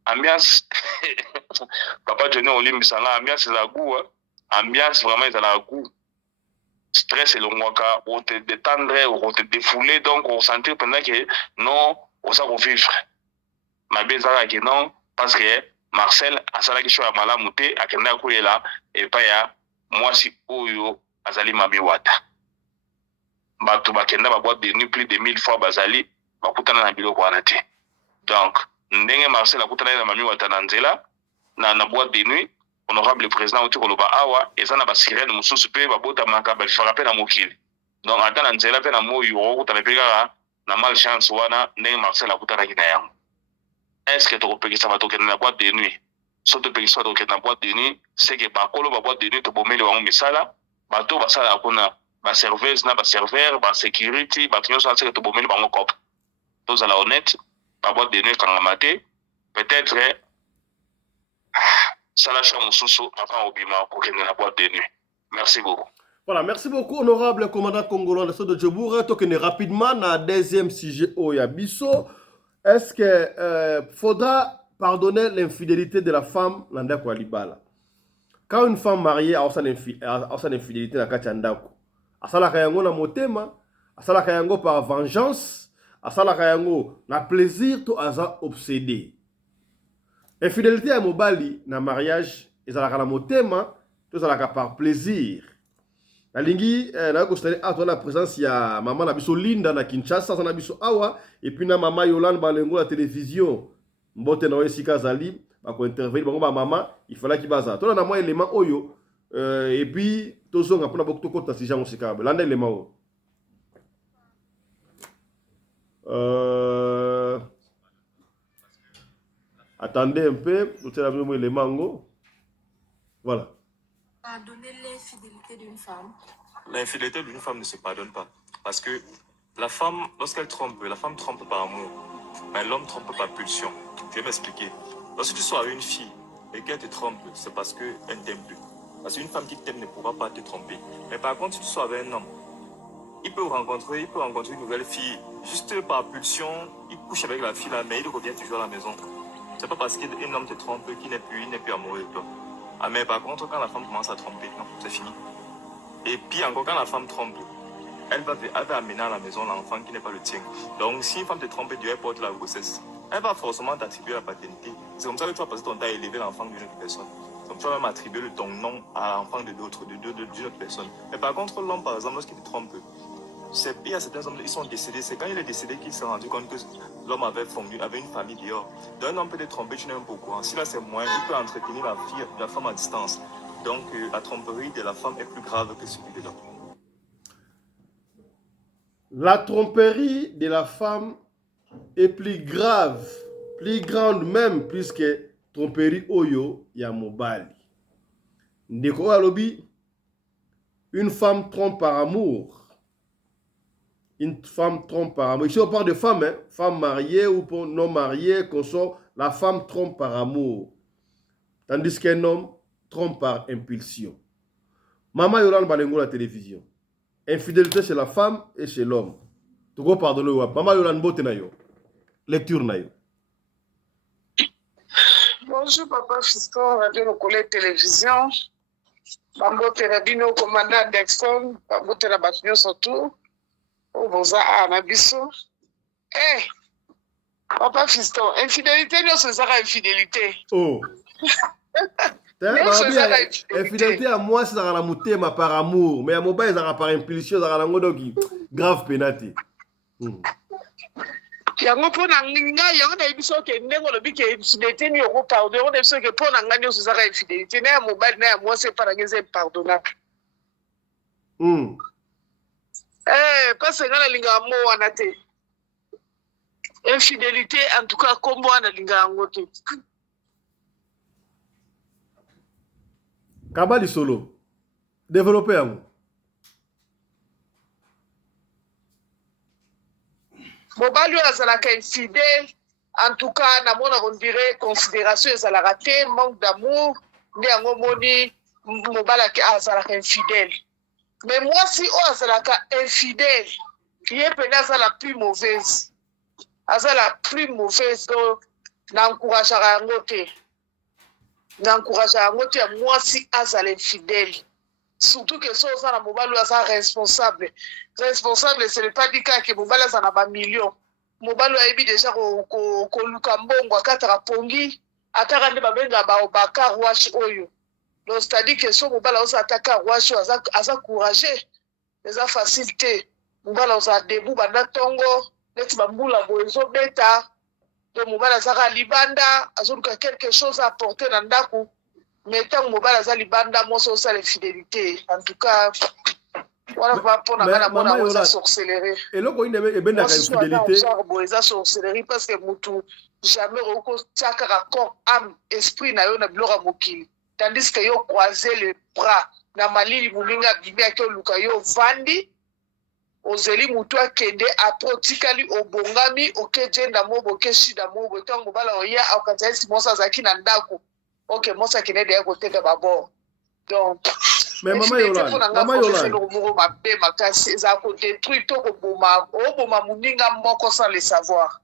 Ambiance, papa Johnny Olim, ça là, ambiance, c'est la goût, ambiance, vraiment, c'est la goût. Stress et le mois on te détendre ou on te défouler donc on sentir pendant que non on s'en vivre ma bezara que non parce que Marcel a sala qui soit mala muté a kenda là et pas ya moi si oyo azali mabi wata bato bakenda ba boîte de nuit plus de 1000 fois bazali bakutana na biloko wana te donc ndenge Marcel akutana na mabi wata na nzela na boîte de nuit. Honorable président Otiko Loba Awa, et ça n'a pas sirène, mon sous pe, babota makaba, il fera peine à mokil. Donc, attends, on zela peine à mo, yoro, t'as pega, na malchance, wana, ne Marcel a coûté la guinée. Est-ce que tu repères ça va toquer dans la boîte de nuit? Sauf que tu peux toquer dans la boîte de nuit, c'est que Bakolo, la boîte de nuit, tu peux mettre le misala, bateau, basala, kuna, ba serveuse, na ba serveur, ba sécurité, ba client, c'est que tu peux mettre le cop. Tous à la honnête, la boîte de nuit, quand on a maté, peut-être, ça lâche mon sous avant au bima pour qu'il la boîte de nuit. Merci beaucoup. Voilà, merci beaucoup, honorable commandant congolais de Djoboura. Tokene rapidement, na deuxième sujet au Yabiso. Est-ce que faudra pardonner l'infidélité de la femme dans Kwalibala? Quand une femme mariée a une infidélité dans Kachandako, a sala kayango na motema, a sala kayango par vengeance, a sala kayango na plaisir, to aza obsédé. Infidélité à mobali na mariage ezalaka na motema to ezalaka par plaisir. Na lingi na kostane ato na présence ya maman na biso Linda na Kinshasa na biso awa et puis na maman Yolande balengo la télévision mbote na esika zali ba ko intervenir bango ba maman il fallait ki baza. To na moi élément oyo et puis to zonga pona bokto kota si jango sikabe. Landa élément attendez un peu, vous avez vu les mangos. Voilà. Pardonner l'infidélité d'une femme. L'infidélité d'une femme ne se pardonne pas. Parce que la femme, lorsqu'elle trompe, la femme trompe par amour. Mais l'homme ne trompe pas pulsion. Je vais m'expliquer. Lorsque tu sois avec une fille et qu'elle te trompe, c'est parce qu'elle ne t'aime plus. Parce qu'une femme qui t'aime ne pourra pas te tromper. Mais par contre, si tu sois avec un homme, il peut rencontrer une nouvelle fille juste par pulsion. Il couche avec la fille là, mais il revient toujours à la maison. C'est pas parce qu'un homme te trompe qu'il n'est plus amoureux de toi. Ah, mais par contre, quand la femme commence à tromper, non, c'est fini. Et puis encore, quand la femme trompe, elle va amener à la maison l'enfant qui n'est pas le tien. Donc, si une femme te trompe et Dieu porte la grossesse, elle va forcément t'attribuer la paternité. C'est comme ça que tu vas passer ton temps à élever l'enfant d'une autre personne. Donc, tu vas même attribuer ton nom à l'enfant d'une autre personne. Mais par contre, l'homme, par exemple, lorsqu'il te trompe, il y a certains hommes, ils sont décédés. C'est quand il est décédé qu'il s'est rendu compte que l'homme avait une famille dehors. Donc, un homme peut te tromper, tu n'es même pas au courant. Si là, c'est moins, il peut entretenir la femme à distance. Donc, la tromperie de la femme est plus grave que celui de l'homme. La tromperie de la femme est plus grave, plus grande même, puisque tromperie oyo ya mobali. Ndeko alobi, une femme trompe par amour. Une femme trompe par amour. Ici on parle de femmes, hein? Femmes mariées ou non mariées, consort. La femme trompe par amour. Tandis qu'un homme trompe par impulsion. Maman Yolande Balengo la télévision. Infidélité chez la femme et chez l'homme. Tu peux pardonner. Maman Yolande Bote na yo. Lecture na yo. Bonjour papa Fiston, radio no collègue télévision. Bambote rabino commandant Dexon, bambote na batunyo surtout. Oboza na biso. Eh, papa Fiston, infidélité non c'est ça infidélité. Oh. Infidélité à moi c'est dans la mutema par amour, mais à mon c'est par impulsion dans la ngodoki. Grave pénalité. Yango pona nginga yango na biso ke ndengo lobi ke infidélité ni oko pardon, on biso ke pona ngani c'est ça infidélité na mobile na moi c'est pas ngeze pardonnable. Parce que na linga mo wana te. Infidélité en tout cas kombo na linga ngote. Kabali solo. Développer à moi. Mobali azalaka infidèle, en tout cas, on dirait considération ezalaka te, manque d'amour, nde yango moni mobali azalaka infidèle. Mais moi si azalaka infidèle, ye pene aza la plus mauvaise. Aza la plus mauvaise, donc n'encourageaka yango te. N'encourageaka yango te, moi si azala infidèle. Surtout que si on a mobile responsable. Responsable, ce n'est pas dit que mobile a un million. Mobile a déjà ko lukambongo akatara pongi, atara ne babenga ba obaka wash oyo. Donc c'est-à-dire que si mobile a attaqué wash aza courageux, les a facilité. Mobile a debout banda tongo, net bambula boezo beta. Donc mobile a libanda, azoruka quelque chose à apporter dans ndaku. Mais tant que mobile a libanda, moi c'est l'infidélité. En tout cas, voilà pour la sorcellerie. Et là, quand il y a une infidélité, la sorcellerie parce que mutu jamais reko tiaka corps âme esprit na yo na bilora mokili. Tandis que yo croiser les bras na malili mulinga bibia ke luka yo vandi ozeli mutu akende aprotikali obongami okejenda mobo keshida mobo tango bala oya akazaisi mosa zaki na ndako. Ok, moi ça qui n'est d'ailleurs côté de babo. Donc, mais maman Yolande, sans le savoir.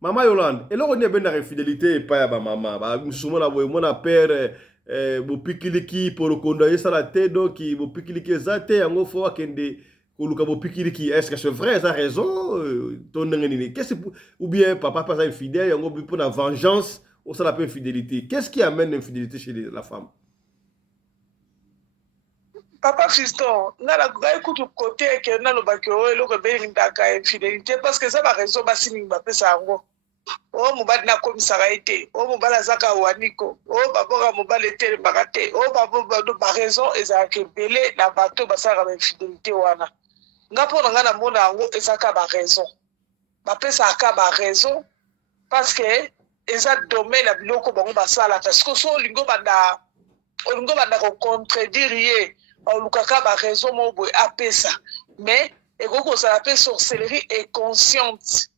Maman Yolande, et là on est bien dans infidélité pas ya ba maman, ba musumo na boy mona père bo pikiliki pour le condamner ça la tête donc bo pikiliki zate yango fo akende koluka bo pikiliki. Est-ce que c'est vrai, ça raison ton ngeni qu'est-ce ou bien papa pas infidèle yango pour la vengeance. Ou ça l'appelle infidélité. Qu'est-ce qui amène l'infidélité chez la femme? Papa Fiston, écoute côté que na lobaki o eloko be ndaka infidélité parce que ça va raison basi ninga pesa ngo. O mobali na komisaka ete, o mobali azaka waniko, o baboka mobali ete bakate, o babo ba raison ezaka belé na bato basaka ba infidélité wana. Ngapo nga na mona ngo ezaka ba raison. Ba pesa ka ba raison parce que eza domaine la biloko bango basala parce que so lingo banda ko contredire olukaka ba raison mo boy apesa mais ekoko ça appelle sorcellerie inconsciente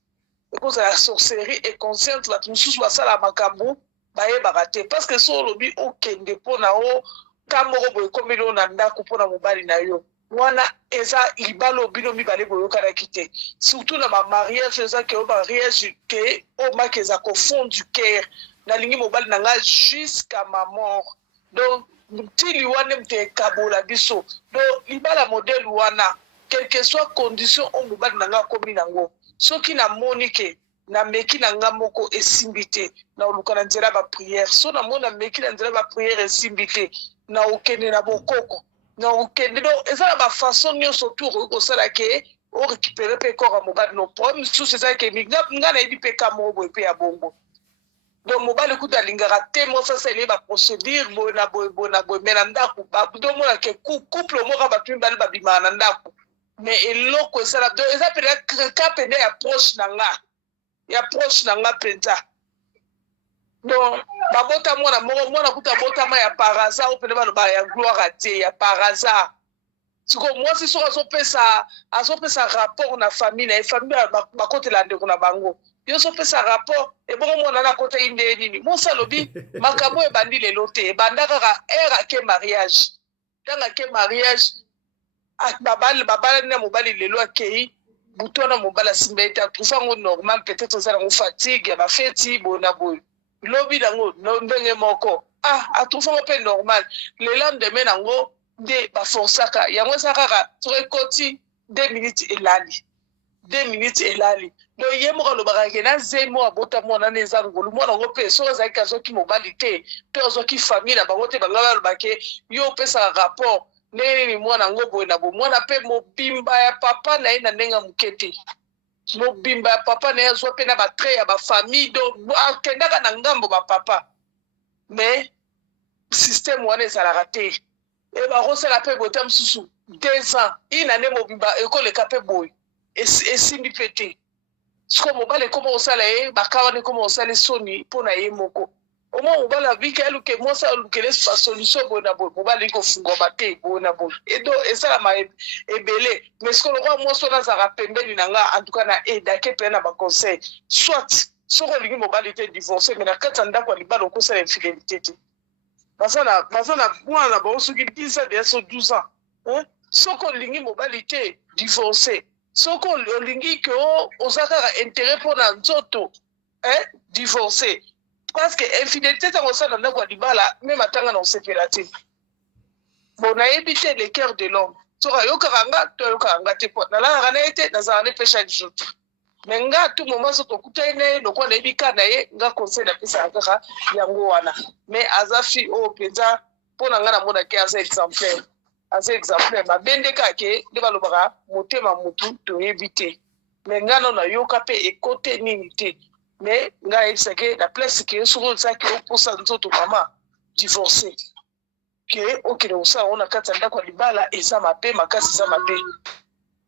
ekozala sorcellerie inconsciente bato mosusu basala makambo bayebaka te parce que so olobi okende mpona o ka moko boye ekomeli oyo na ndako mpona mobali na yo wana eza libala bino mibale boyokanaki te surtout na bamariage eza ke o mariage ke o maki eza kofond du cœur nalingi mobali na nga jusqu'à ma mort donc ntili wana mte ekabola biso donc libala modele wana quelle que soit condition oyo mobali na nga akomi nango soki namoni ke nameki na nga moko esimbi te na oluka na nzela bapriere so namoni nameki na nzela bapriere esimbi te na okende na bokoko na okende donc eza na bafaçon nyonso tour okoki kosala ke orécupere mpe corps ya mobali no problème mosusu eza ke nga nayebi mpe ka moko boye mpe ya bongo donc mobali kuta alingaka te mosa asali baprocédure boye na boye boye na boye me na ndako domona ke couple moko bato mibale babimaka na ndako mais eloko esala donc eza mpenza ka pende ya proche na nga mpenza donc babota mwana kuta botama ya par hasard oyo pene baloba ya gloire te ya par hasard siko mwasi soko azopesa rapport na famille na ye famille bakotela ndeko na bango yo sopesa rapport ebongo mwana na kota inde nini mwasi alobi makambo ebandi lelo te ebanda kaka ere ake mariage ntango ake mariage babala na mobali lelo akei buto wana mobali asimba ete atufango normal peut-être oza nango fatigue ya bafeti boye na boye lobi nango ndenge moko atufango mpe normal le lendemain nango nde baforsaka yango eza kaka soki ekoti 2 minutes elali donc ye moko alobaka ke na zemo abota mwana na eza ngolu mwana yango mpe soki azalaki azoki mobali te mpe azoki famille na bango te bango balobake yo opesaka rapport ndenge nini mwana yango boye na boye mwana mpe mobimba ya papa na ye na ndenge ya moke te mobimba ya papa na ye azwa mpe na batrait ya bafamille donc akendaka na ngambo bapapa mais système wana ezalaka te e bakosala mpe bota mosusu 2 ans ina nde mobimba ekoleka mpe boye esimbi mpe te siko mobali ekoma kosala ye baka wana ekoma kosala soni mpo na ye moko omwa mobali abiki aluke mwasi alukele basolution boye na boye mobali ali kofungwama te boye na boye edo esalama ebele mais siko lokwa mwasi wana azalaka pembeni na nga antuka na edake mpe na baconseil soit soko olingi mobali te divorce mais na kati ya ndako ya libala okosala infidélité te baza na mwana na bango soki 10 ans deya so 12 ans soko olingi mobali te divorce soko olingi ke oza kaka intérêt mpo na nzoto divorce parce que infidélité ntango osala na ndako ya libala meme atanga na osepela te bon nayebi te le cœur de l'homme soki ayokaka nga to ayokaka nga te po nalalaka na ye te nazala ne mpe chaque jour mais nga tout moment so tokutani na ye lokwa nayebi ka na ye nga conseil napesaka kaka yango wana mais aza fille oyo mpenza mpo na nga namonake aza exemplaire mabende kake nde balobaka motema motu toyebi te mais nga nano nayoka mpe ekote nini te mais nga ayebisake na place ke soki ozaki oposa nzoto mama divorce ke okende kosala ngo na kati ya ndako ya libala eza mabe makasi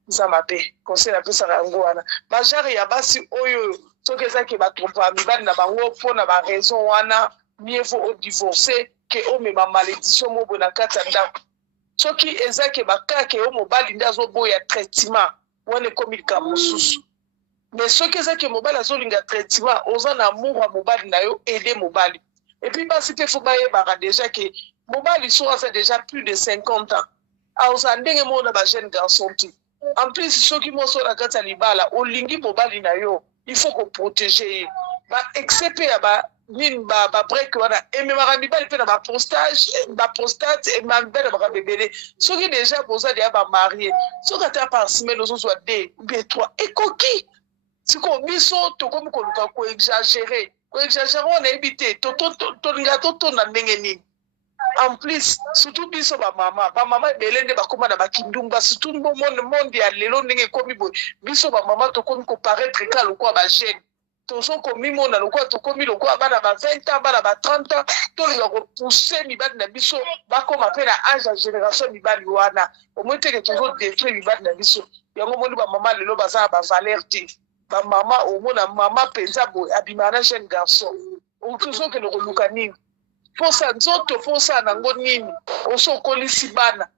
eza mabe conseil napesaka yango wana bajare ya basi oyo soki ezaki batrompa mibali na bango mpo na baraison wana mieux vaut odivorce ke omema malédiction moboye na kati ya ndako soki ezaki bakake yo mobali nde azoboya traitement wana ekomi likambo mosusu mais soki ezaki mobali azolinga traitement oza na amour ya mobali na yo aide mobali epuis basi mpe fo bayebaka déjà ke mobali so aza déjà plus de 50 ans aoza ndenge moko na bajeune garçon te en plus soki moso na kati ya libala olingi mobali na yo il faut koprotege ye baexce mpe ya nini babrek wana ememaka mibali mpe na baprostate emamibali na bakabebele soki déjà boza deya bamarie soki ata par semaine ozozwa 2 ou bien 3 ekoki siko biso tokomi koluka koexagere wana yebi te tolinga totonda ndenge nini en plus surtout biso bamama ebele nde bakóma na bakindumba surtout monde ya lelo ndenge ekomi boye biso bamama tokomi koparaître ka lokola bajeune tozomimona lokola tokomi lokola bana ba 20 ans bana ba 30 ans tolinga kopousse mibali na biso bakóma mpe na age ya génération mibali wana omoi teke tozodétruire mibali na biso yango moni bamama lelo baza na bavaleur te bamama omona mama mpenza boye abimaka na jeune garçon tozokende koluka nini mposa nzoto mposa nango nini oso okolisi bana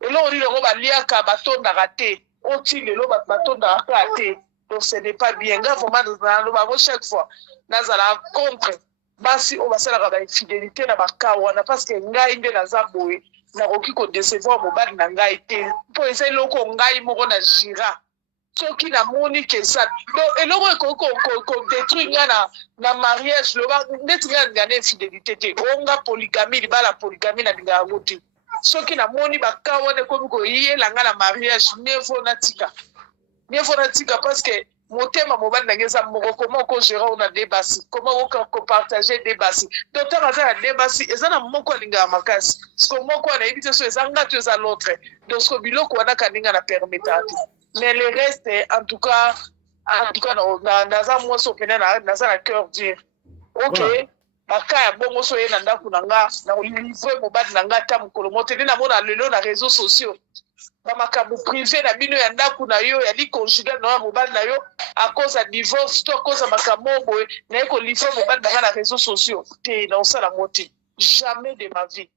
eloko nini yango baliaka batondaka te oti lelo batondaka kaka te Donc ce n'est pas bien. Nga vraiment chaque fois nazala contre basi on va sala ba infidélité na bakawana parce que ngai nde naza boye nakoki ko décevoir mobali na ngai te po eza eloko ngai moko na jira soki namoni ke ça donc eloko ko détruire nga na mariage loba neti nga na infidélité te onga polygamie libala polygamie na binga yango te soki namoni bakawana ekomi koyela nga na mariage mieux natika parce que motema mobali nange eza moko comment ko gérer on a débassi comment ko partager débassi donc tant que na débassi eza na moko alinga makasi parce que moko na éviter so eza ngatu eza l'autre donc ce biloko wana kaninga na permettre mais le reste en tout cas naza moi so pena naza na cœur dur OK Voilà. bakaya bongo so ye na ndako na nga na livrer mobali na nga ta mokolo moteli na mona lelo na réseaux sociaux bamakambo privé na bino ya ndako na yo ya liconjugal na mobali na yo à cause ya divorce to à cause ya makambo boye na ye kolivre mobali na nga na réseaux sociaux te na osala ngo te jamais de ma vie.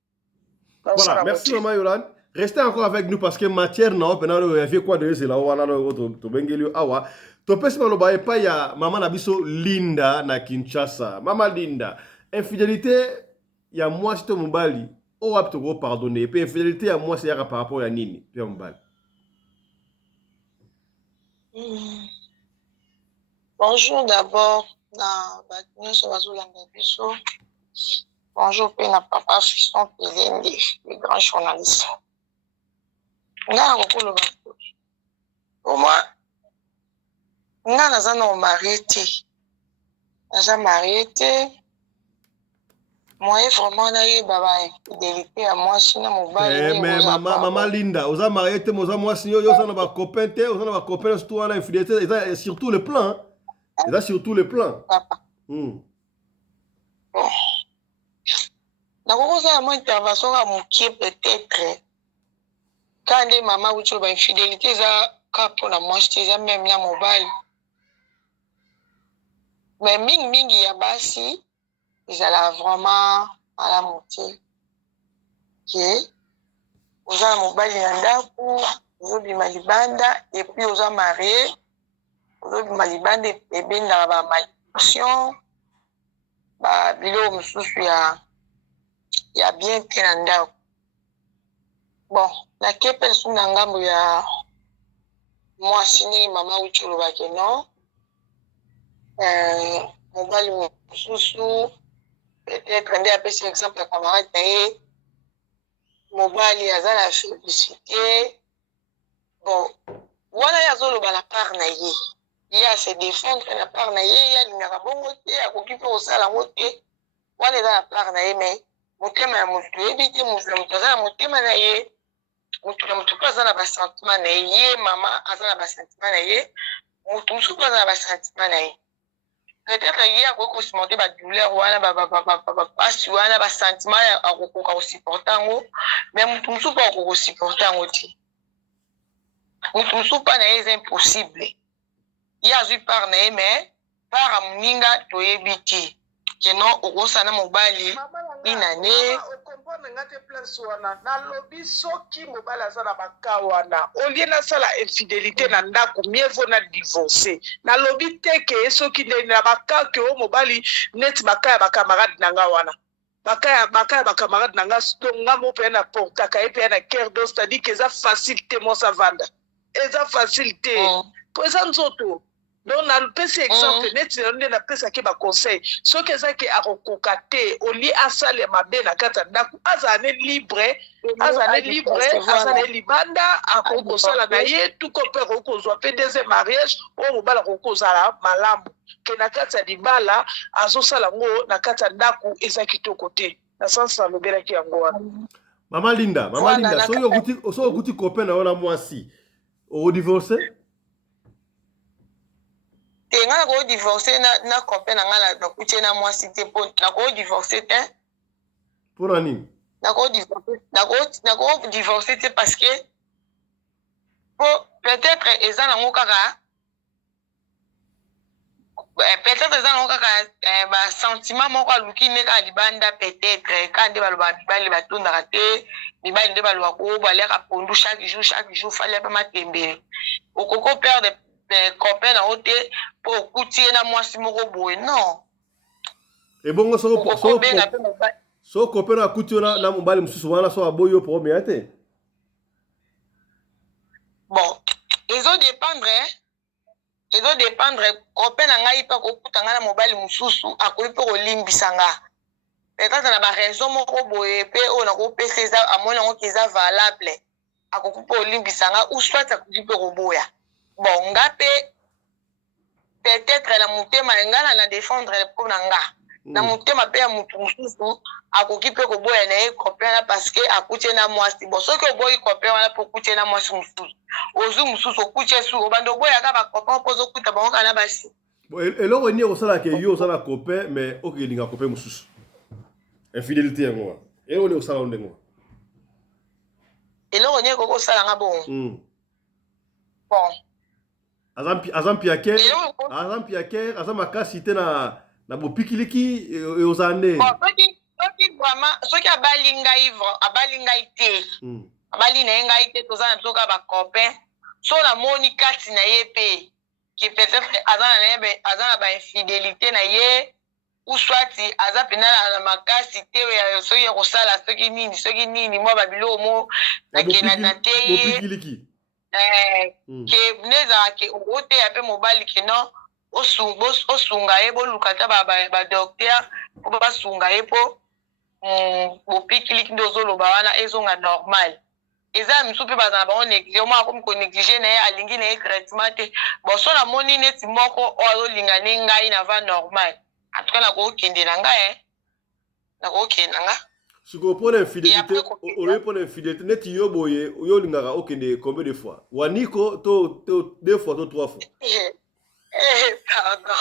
Voilà, merci maman Yolande. Restez encore avec nous parce que matière non, pendant il y avait quoi de c'est là on a to bengeli awa. To pesi maloba e pa ya maman na biso Linda na Kinshasa. Maman Linda, infidélité ya moi c'est mobali. On va te pardonner. Et puis infidélité à moi c'est par rapport à nini, puis mobali. Bonjour d'abord, bonjour Pena Papa Fiston Pelende, le grand journaliste. Pour moi, naza na marié. Moi, vraiment, na eu baba infidélité à moi, sinon mon bali. Mais maman Linda, vous avez marié, vous avez moi signé, vous avez un copain, vous avez un copain, surtout en infidélité, sur tous les plans. Et là, sur tous les plans. Papa. Bon. D'abord, ça a mon intervention à mon pied peut-être. Quand les mamans ou tu as infidélité, ça pour la moi, je t'ai même là mon bali. Mais ming ya basi. Ils allaient vraiment à la montée. Vous avez mon bali nandaku, vous avez malibanda, et puis vous avez marié, vous avez malibanda et bien dans la malédiction, bah, bilo moussou ya bien tenandaku. Bon, la personne nangambo ya moi signé maman ou tu le vois que non, mon bali moussou. Peut-être un peu exemple camarade mobali aza la félicité bon voilà yazolo ba la part na ye il y a se défendre la part na ye il y a linga bongo te akokipa osala ngote wana za la part na ye mais motema ya mutu ebiti mutu aza na motema na ye mutu aza na ba sentiment na ye mama aza na ba sentiment na ye mutu musuku aza na ba sentiment na ye. Peut-être qu'il y a beaucoup de la douleur, des sentiments à supporter, mais nous ne sommes pas à supporter. Nous ne sommes pas impossible. Il y a eu par mais par Aminga to ebiti. Que non, au Rosana Mobali, une année. Na lobi soki mobali aza na bakawana olie nasala infidélité na ndako mieux vaut na divorcer na lobi te ke soki na baka ke o mobali net bakaya bakamarade na nga wana bakaya bakamarade na nga nga mo pe na portaka e pe na cœur d'os c'est-à-dire que ça facilité mo savanda eza facilité pour ça nzoto. Donc, na pesi exemple net na pesa ke ba conseil soki eza ke akokoka te oli asale mabe na kata ndako azane libre azane libanda akokosala na ye tuko pe kokozwa pe deuxième mariage o mobala kokozala malambo ke na kata libala azosala ngo na kata ndako eza kitoko te na sens alobelaki yango wana. Maman Linda, so okuti copain na wana mwasi o divorcer. Et nga ko divorcer na copain na nga la kutie na moi cité pour na ko divorcer te pour ani na ko divorcer te parce que peut-être ezana ngokaka ba sentiment moko aluki ne ka libanda peut-être quand de baloba bali batunda raté bibali de baloba ko baleka pondu chaque jour fallait pas matembe okoko perdre copain na ote pour coutir na mwasi moko boye non. Et bon so copain na coutir na mobali mususu wana so aboyo pour meate. Bon, ils ont dépendre copain na ngai pa ko kutanga na mobali mususu akoyi pe ko limbisanga. Peut-être na ba raison moko boye pe o na ko pesa za amona ngo kiza valable. Akokupa olimbisanga ou soit akokupa roboya. Bon, ngape peut-être la mutema ngala na défendre pour nanga. Na mutema pe ya mutu mususu akokupa roboya na e copain parce que akutie na mwasi. Bon, so que boy copain wana pour kutie na mwasi mususu. Ozu mususu okutie su obando boya ka ba copain ko zo kuta bango kana basi. Bon, et là on y osala ke yo osala copain mais okelinga copain mususu. Infidélité ngo. Et on est osala ndengo. Et là, on est au salon bon. Bon. Azam piaker, makasi te na bopikiliki et aux années. Bon, vraiment, ce qui a balinga ivre, a balinga ité. A balinga ité, tous en tout cas, ba copain. So la Monica tina yepe, qui peut-être azana ba infidélité na ye, ou soit aza pena na makasi te ya so ye kosala soki nini mo babilo mo na kenana te ke neza ke ote ya pe mobali ke no osunga ye bo lukata ba docteur po ba sunga ye po bopikiliki ndozo loba wana ezonga normal eza msupe bazana ba onexio mo akomi ko négliger na ye alingi na ye traitement te bon so na moni neti moko o linga ne ngai na va normal. En tout cas, la go-kende nanga, la go-kende nanga. Si vous prenez infidélité, on prend infidélité. Net yo boye, yo lingara okende combien de fois? Waniko to 2 fois, to 3 fois. Pardon.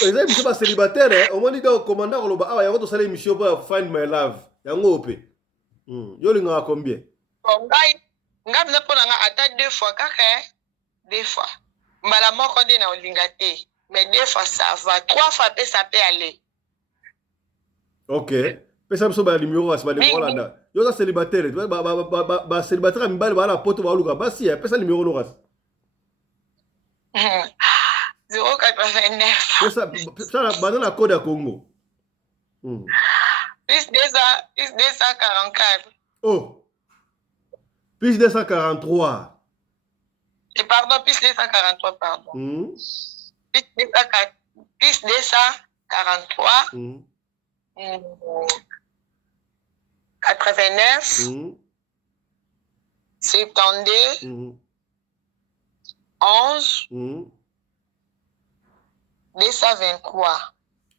Vous êtes pas célibataire, au moins dit au commandant loba ah yango to sala émission pour Find My Love. Yango ope. Yo lingara combien? Bon, ngai na pona nga ata 2 fois kaka 2 fois. Mbala moko de na olingate. Mais 2 fois ça va, 3 fois ça peut aller. Ok. Pesa biso ba numéro asba de Holanda. Yo za célibataire, ba célibataire mbali ba la poto ba luka basi pesa numéro no ras. 089. Pesa ba na code ya Congo. Plus 244. Oh. Plus 243. Et pardon, plus 243 pardon. Plus 243 89 72 11 223.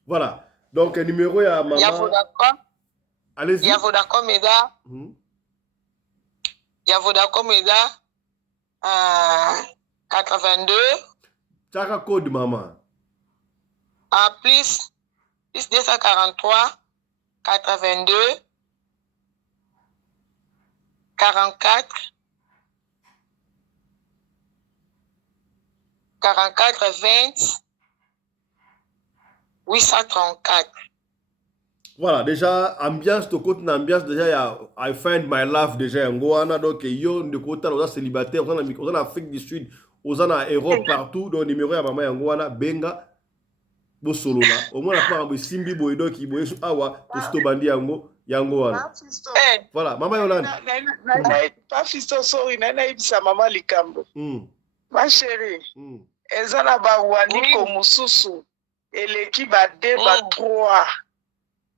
Voilà. Donc, le numéro est à maman. Allez-y. Yavodacom Meda. Yavodacom Meda. 82. Chaka code maman. Plus 243 82 44 20 834. Voilà, déjà, ambiance, to côté ambiance, déjà, il y a I Find My Love, déjà, en Goana, donc, yo, de côté, on a célibataire, on a en Afrique du Sud, on a en Europe, partout, donc, numéro, à maman, en Goana, Benga, bo solo là. Au moins, la part, Simbi, Boido, qui boye sous Awa, Tosto Bandi, Yango, Yangoana. Voilà, maman, Yolande. Pas fisto, sorry, nana, ibisa, maman, likambo. Ma chérie, ezana ba waniko mususu, eleki ba 2 ba 3.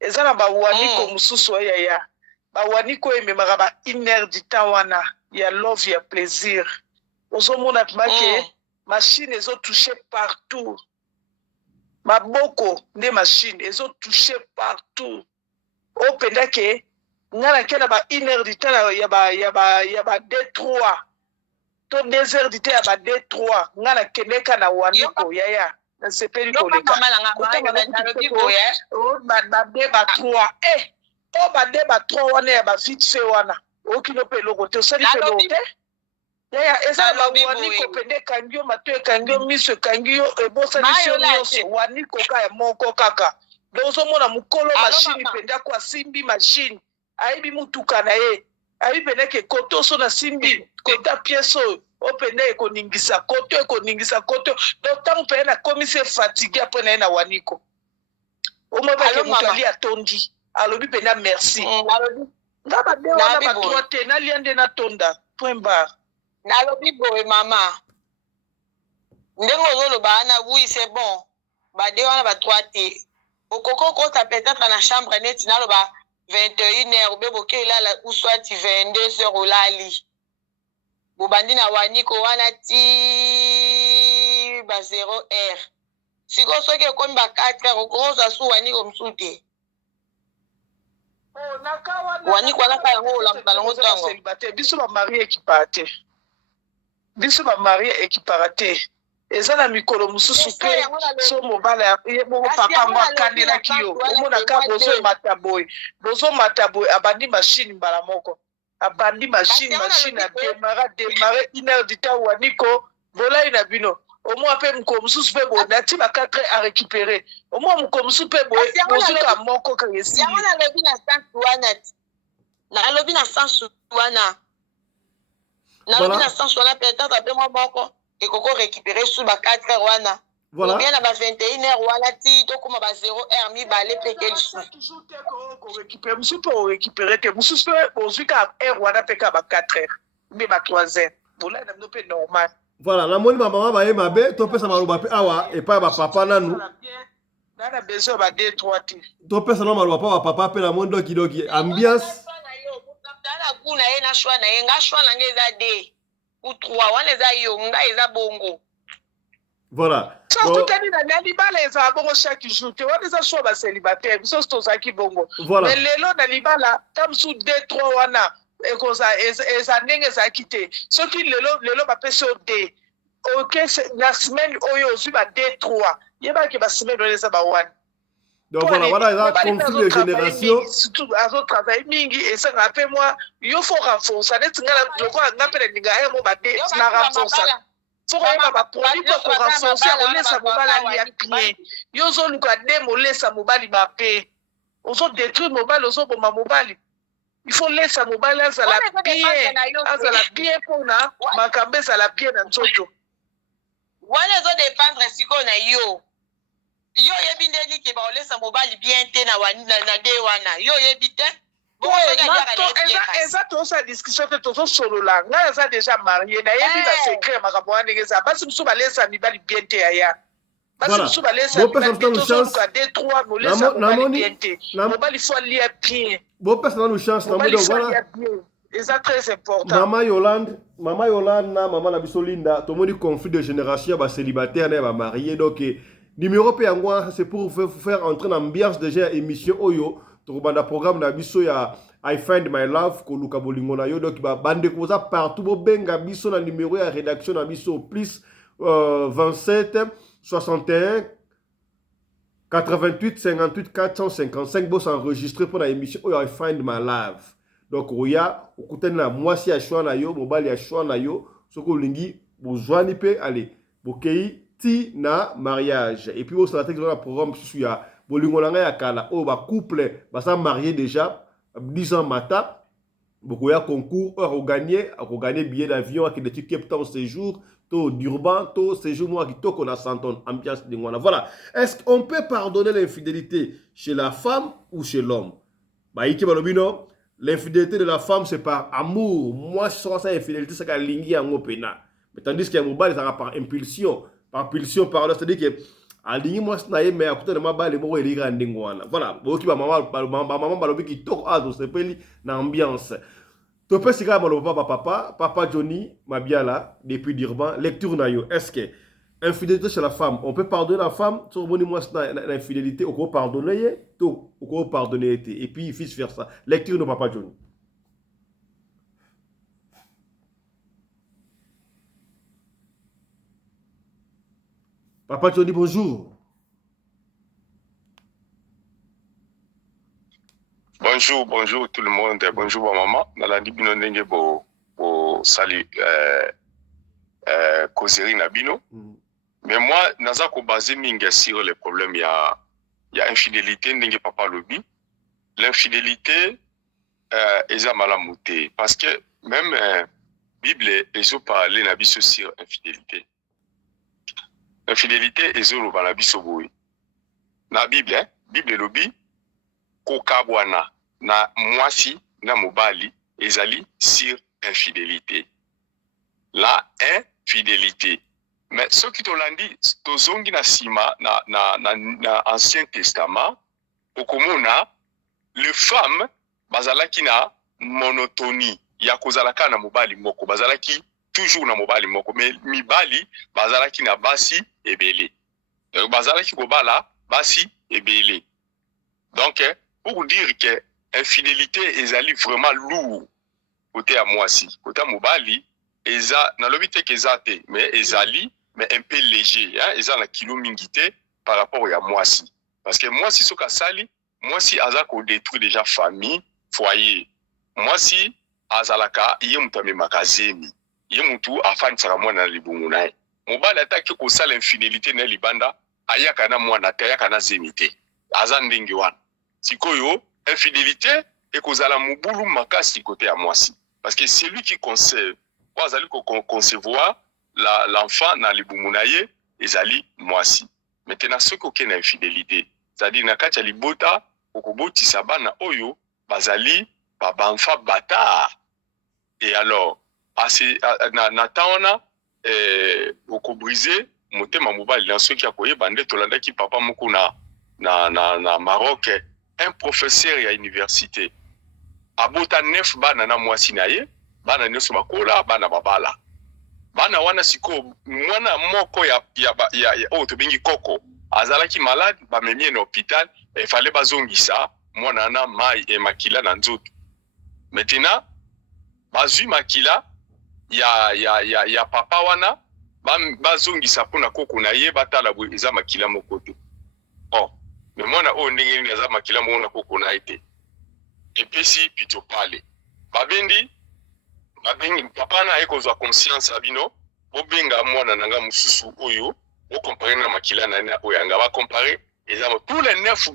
Ezana ba waniko mususu ya. Ba waniko ememaka ba 1 heure du temps wana, ya love, ya plaisir. Ozomona pimake, machine ezo touché partout. Maboko nde machine ezo touché partout. O pendake, ngana kena ba 1 heure du temps ya ba 2-3. To 2 heures du temps ya ba 2-3. Ngana keneka na waniko yaya. Na sepeli koleka. Ba 2 ba 3. O ba 2 ba 3 wana ya ba vite fait wana. Okino pe loko te sali pe loko te. Yaya eza ba waniko pende kangyo matwe kangyo miso kangyo ebosa nisho nyonso waniko ka ya moko kaka. Dozo mona mukolo machine penda kwa simbi machine. Aibi mutuka na ye. Aibi pende ke koto so na simbi kota pieso openda ekoningisa koto donc tant pe na commissaire fatigué après na waniko omo ba ke mutu ali atondi alobi pena merci nga ba de wana ba droite na liande na tonda point barre nalobi boye mama ndenge ozoloba na oui c'est bon bade wana ba droite okoko kota peut-être na chambre neti naloba 21h ou beboke ilala ou soit 22h olali bobandi na waniko wana ti ba 0h siko soki ekomi ba 4h okoza su waniko msute waniko wana ka yango olamuka nango ntango biso bamarie ekipara te biso bamarie ekipara te eza na mikolo mosusu mpe so mobala ye moko papa ngo akandelaki yo omonaka bozomata boye abandi mashine mbala moko abandi mashine ademare 1h du temps waniko bolai na bino omwa mpe mokolo mosusu mpe boye nati ba 4 a récupéré omwa mokolo mosusu mpe boye bozuka moko kaka esili yango nalobi na sansu wana nalobi na sansu wana peut-être mpe mwa moko ekoko récupérer sous ba 4h wana ou bien na ba 21h wana ti tokoma ba 0h mibale peke lisusu récupérer musu po récupérer te musu pe ozuka r wana peka ba 4h mais ba 3h bola na no pe normal voilà la moni maman ba ye mabe to pesa maluba pe awa e pa ba papa nanu na besoin ba 2-3 ti to pesa no maluba pa ba papa pe la mondo kidoki ambiance na kuna ye na shwa na ye nga shwa na ngeza de ou 3 wana eza yo nga eza bongo voilà tokutani na libala eza bongo chaque jour te wana eza shwa ba célibataire biso tozaki bongo mais lelo na libala tamsu 2-3 wana ekoza eza ndenge ezalaki te soki lelo bapesi o de ok na semaine oyo ozwi ba 2-3 yebaki ba semaine oyo eza ba wana donc voilà eza conflit de génération surtout azotravaille mingi esengaka mpe mwa yo faut renforcer neti nga mpe na ninga ye mo bade na renforcer fokoyeba baproduit mpo korenforcer kolesa mobali alia bien yo ozoluka de molesa mobali mabe ozodétruire mobali ozoboma mobali il faut lesa mobali azala bien mpona makambo ezala bien na nzoto wana ezodépendre sikoyo na yo yebi ndeni ke baolesa mobali bien te na de wana yo yebi te eza tozosa discussion te tozosolola ngai eza déjà marié nayebi basekret makambo wana ndenge eza basi mosusu balesa mibali bien te yaya basi mosusu balesa mibali bien tozoluka 2-3 molesa mobali bien te mobali fo alia bien bopesa nanu chance na modo voilà eza très important mama Yolande na mama na biso Linda tomoni conflit de génération ya bacélibataire na ya bamarié donc numéro pe yango c'est pour faire entrer dans l'ambiance déjà émission oyo tokobanda programme na biso ya I Find My Love koluka bolingo na yo donc bande koza partout bobenga biso na numéro ya rédaction na biso plus 27 61 88 58 455 boss enregistré pour la émission oyo I Find My Love donc oya okutani na mwasi ya choix na yo mobali ya choix na yo soko olingi bozwani pe allez bokei ti na mariage et puis au stratégie dans le programme sur ya bolingo na ya kala o ba couple ba sa marié déjà 10 ans mata beaucoup ya concours au gagner billet d'avion qui de Cape Town séjour to d'Urban to séjour moi qui to qu'on a santon ambiance de ngwana voilà est-ce qu'on peut pardonner l'infidélité chez la femme ou chez l'homme ba iki balobino l'infidélité de la femme c'est par amour moi sans ça infidélité c'est ka lingi yango pena mais tandis que mobile ça par impulsion par là c'est-à-dire que alingi mwasi na ye me akuta na mabale moko elika ndenge wana voilà boki ba mama balobi kitoko azo sepeli na ambiance to pesi ka baloba papa Johnny Mabiala depuis Durban lecture na yo est-ce que infidélité chez la femme on peut pardonner la femme sur boni mwasi na infidélité on peut pardonner to on peut pardonner et puis vice versa lecture de papa Johnny. Papa Johnny, bonjour. Bonjour tout le monde. Bonjour maman. Nalandi bino ndenge bo sali causerie na bino. Mais moi naza ko basé mingi sur le problème il y a infidélité ndenge papa lobi. L'infidélité eza malamu te parce que même Bible ezo parler na biso sur infidélité. Infidélité ezo loba na biso boye. Na Bible, Bible lobi kokabwana na mwasi na mobali ezali sur infidélité. La infidélité. Mais ce qui tolandi tozongi na sima na Ancien Testament okomona les femmes bazalaki na monotonie ya kozalaka na mobali moko bazalaki toujours na mobali moko mais mibali bazalaki na basi ebele donc bazalaki kobala basi ebele donc pour dire que infidélité ezali vraiment lourd côté à mwasi côté à mobali eza na lobi te kezate mais ezali mais un peu léger hein eza na kilo mingité par rapport à mwasi parce que mwasi soka sali mwasi azako détruit déjà famille foyer mwasi azalaka ye mutu amemaka zemi ye mutu afanisaka mwana na libungu na ye mobali ataki kosala infidélité na libanda ayaka na mwana te ayaka na zemi te aza ndenge wana sikoyo infidélité ekozala mobulu makasi côté ya mwasi parce que c'est lui qui conserve azali concevoir l'enfant na libungu na ye ezali mwasi maintenant soki okende na infidélité c'est-à-dire na kati ya libota okobotisa bana oyo bazali babanfa bata et alors na taona okobrise motema mobali na soki akoyeba nde tolandaki papa moko na Maroc un professeur ya université abota 9 bana na mwasi na ye bana nyonso bakola bana babala bana wana siko mwana moko ya oyo tobengi koko azalaki malade bamemie na hôpital il fallait bazongisa mwana na mai e makila na nzoto maintenant bazui makila ya papa wana bazongisa pona koko na ye batala bo eza makila moko te oh mais mwana o ndenge ni eza makila moko na koko na ete epesi pito pale babendi papa na ekozwa conscience abino bobenga mwana nanga mususu oyo o comparer na makila na oyo anga ba comparer ezamo tous les 9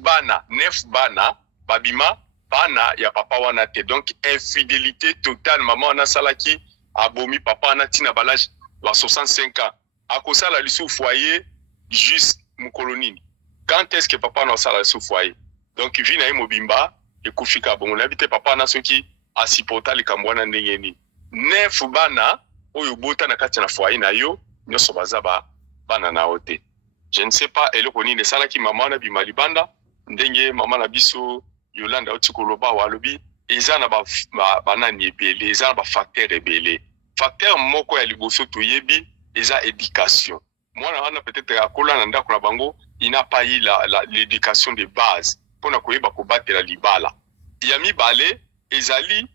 bana babima bana ya papa wana te donc infidélité totale maman wana salaki abomi papa wana tina balage ba 65 ans akosala lisu foyer juste mukolonini quand est-ce que papa na sala lisu foyer donc vina ye mobimba ekufika bongo na bité papa na soki asipota likambwana ndenge ni 9 bana oyo bota na kati na foyer na yo nyoso bazaba bana na ote je ne sais pas eloko nini salaki mama na bima libanda ndenge mama na biso Yolanda otikoloba walobi eza na banani ebele eza na ba facteur ebele facteur moko ya liboso toyebi eza éducation mwana wana peut-être akola na ndako na bango il n'a pas eu l'éducation de base pona koyeba kobatela libala ya mibale ezali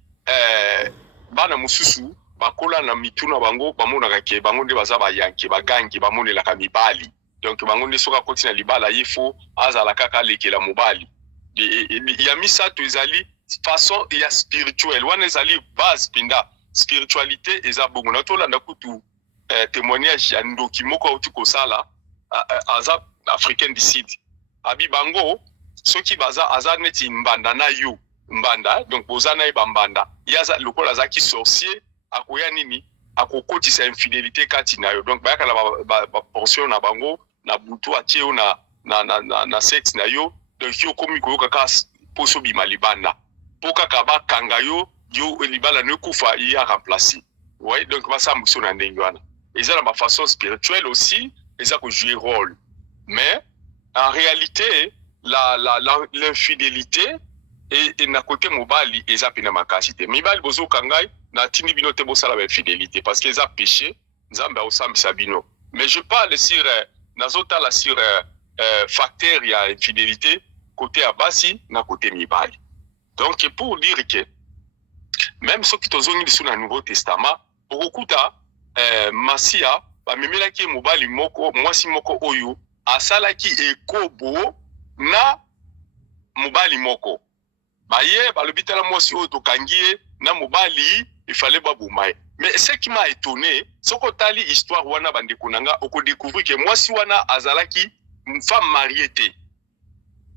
bana mususu bakola na mituna bango bamonaka ke bango nde baza bayanke bagangi bamonelaka mibali donc bango nde soka kotina libala yifo azala kaka lekela mobali ya misato ezali façon ya spirituel wana ezali base pinda spiritualité eza bongo na tolanda kutu témoignage ya ndoki moko auti kosala aza africain du sud abi bango soki baza aza neti mbanda na yo mbanda donc boza na mbanda yaza lokola za ki sorcier akoya nini akokotisa infidélité kati na yo donc bayaka na ba portion na bango na butu atio na sexe na yo donc yo komi koyoka ka poso bima libanda poka kaba kanga yo libala ne kufa ya remplacer ouais donc ba sa muso na ndenge wana eza na ba façon spirituelle aussi eza ko jouer rôle mais en réalité l'infidélité et na côté mobali eza pina makasi te mibali bozo kangai na tini bino te bosala ba infidélité parce que eza péché nzambe osambisa bino mais je parle sur nazota la sur facteur ya infidélité côté abasi na côté mibali donc pour dire que même ceux qui tozongi sur le Nouveau Testament okuta Masia bamemelaki mobali moko mwasi moko oyo asalaki ekobo na mobali moko baye balobitala mwasi oyo tokangie na mobali il fallait baboumaye mais ce qui m'a étonné soko tali histoire wana bande konanga oko découvrir que mwasi wana azalaki une femme mariée te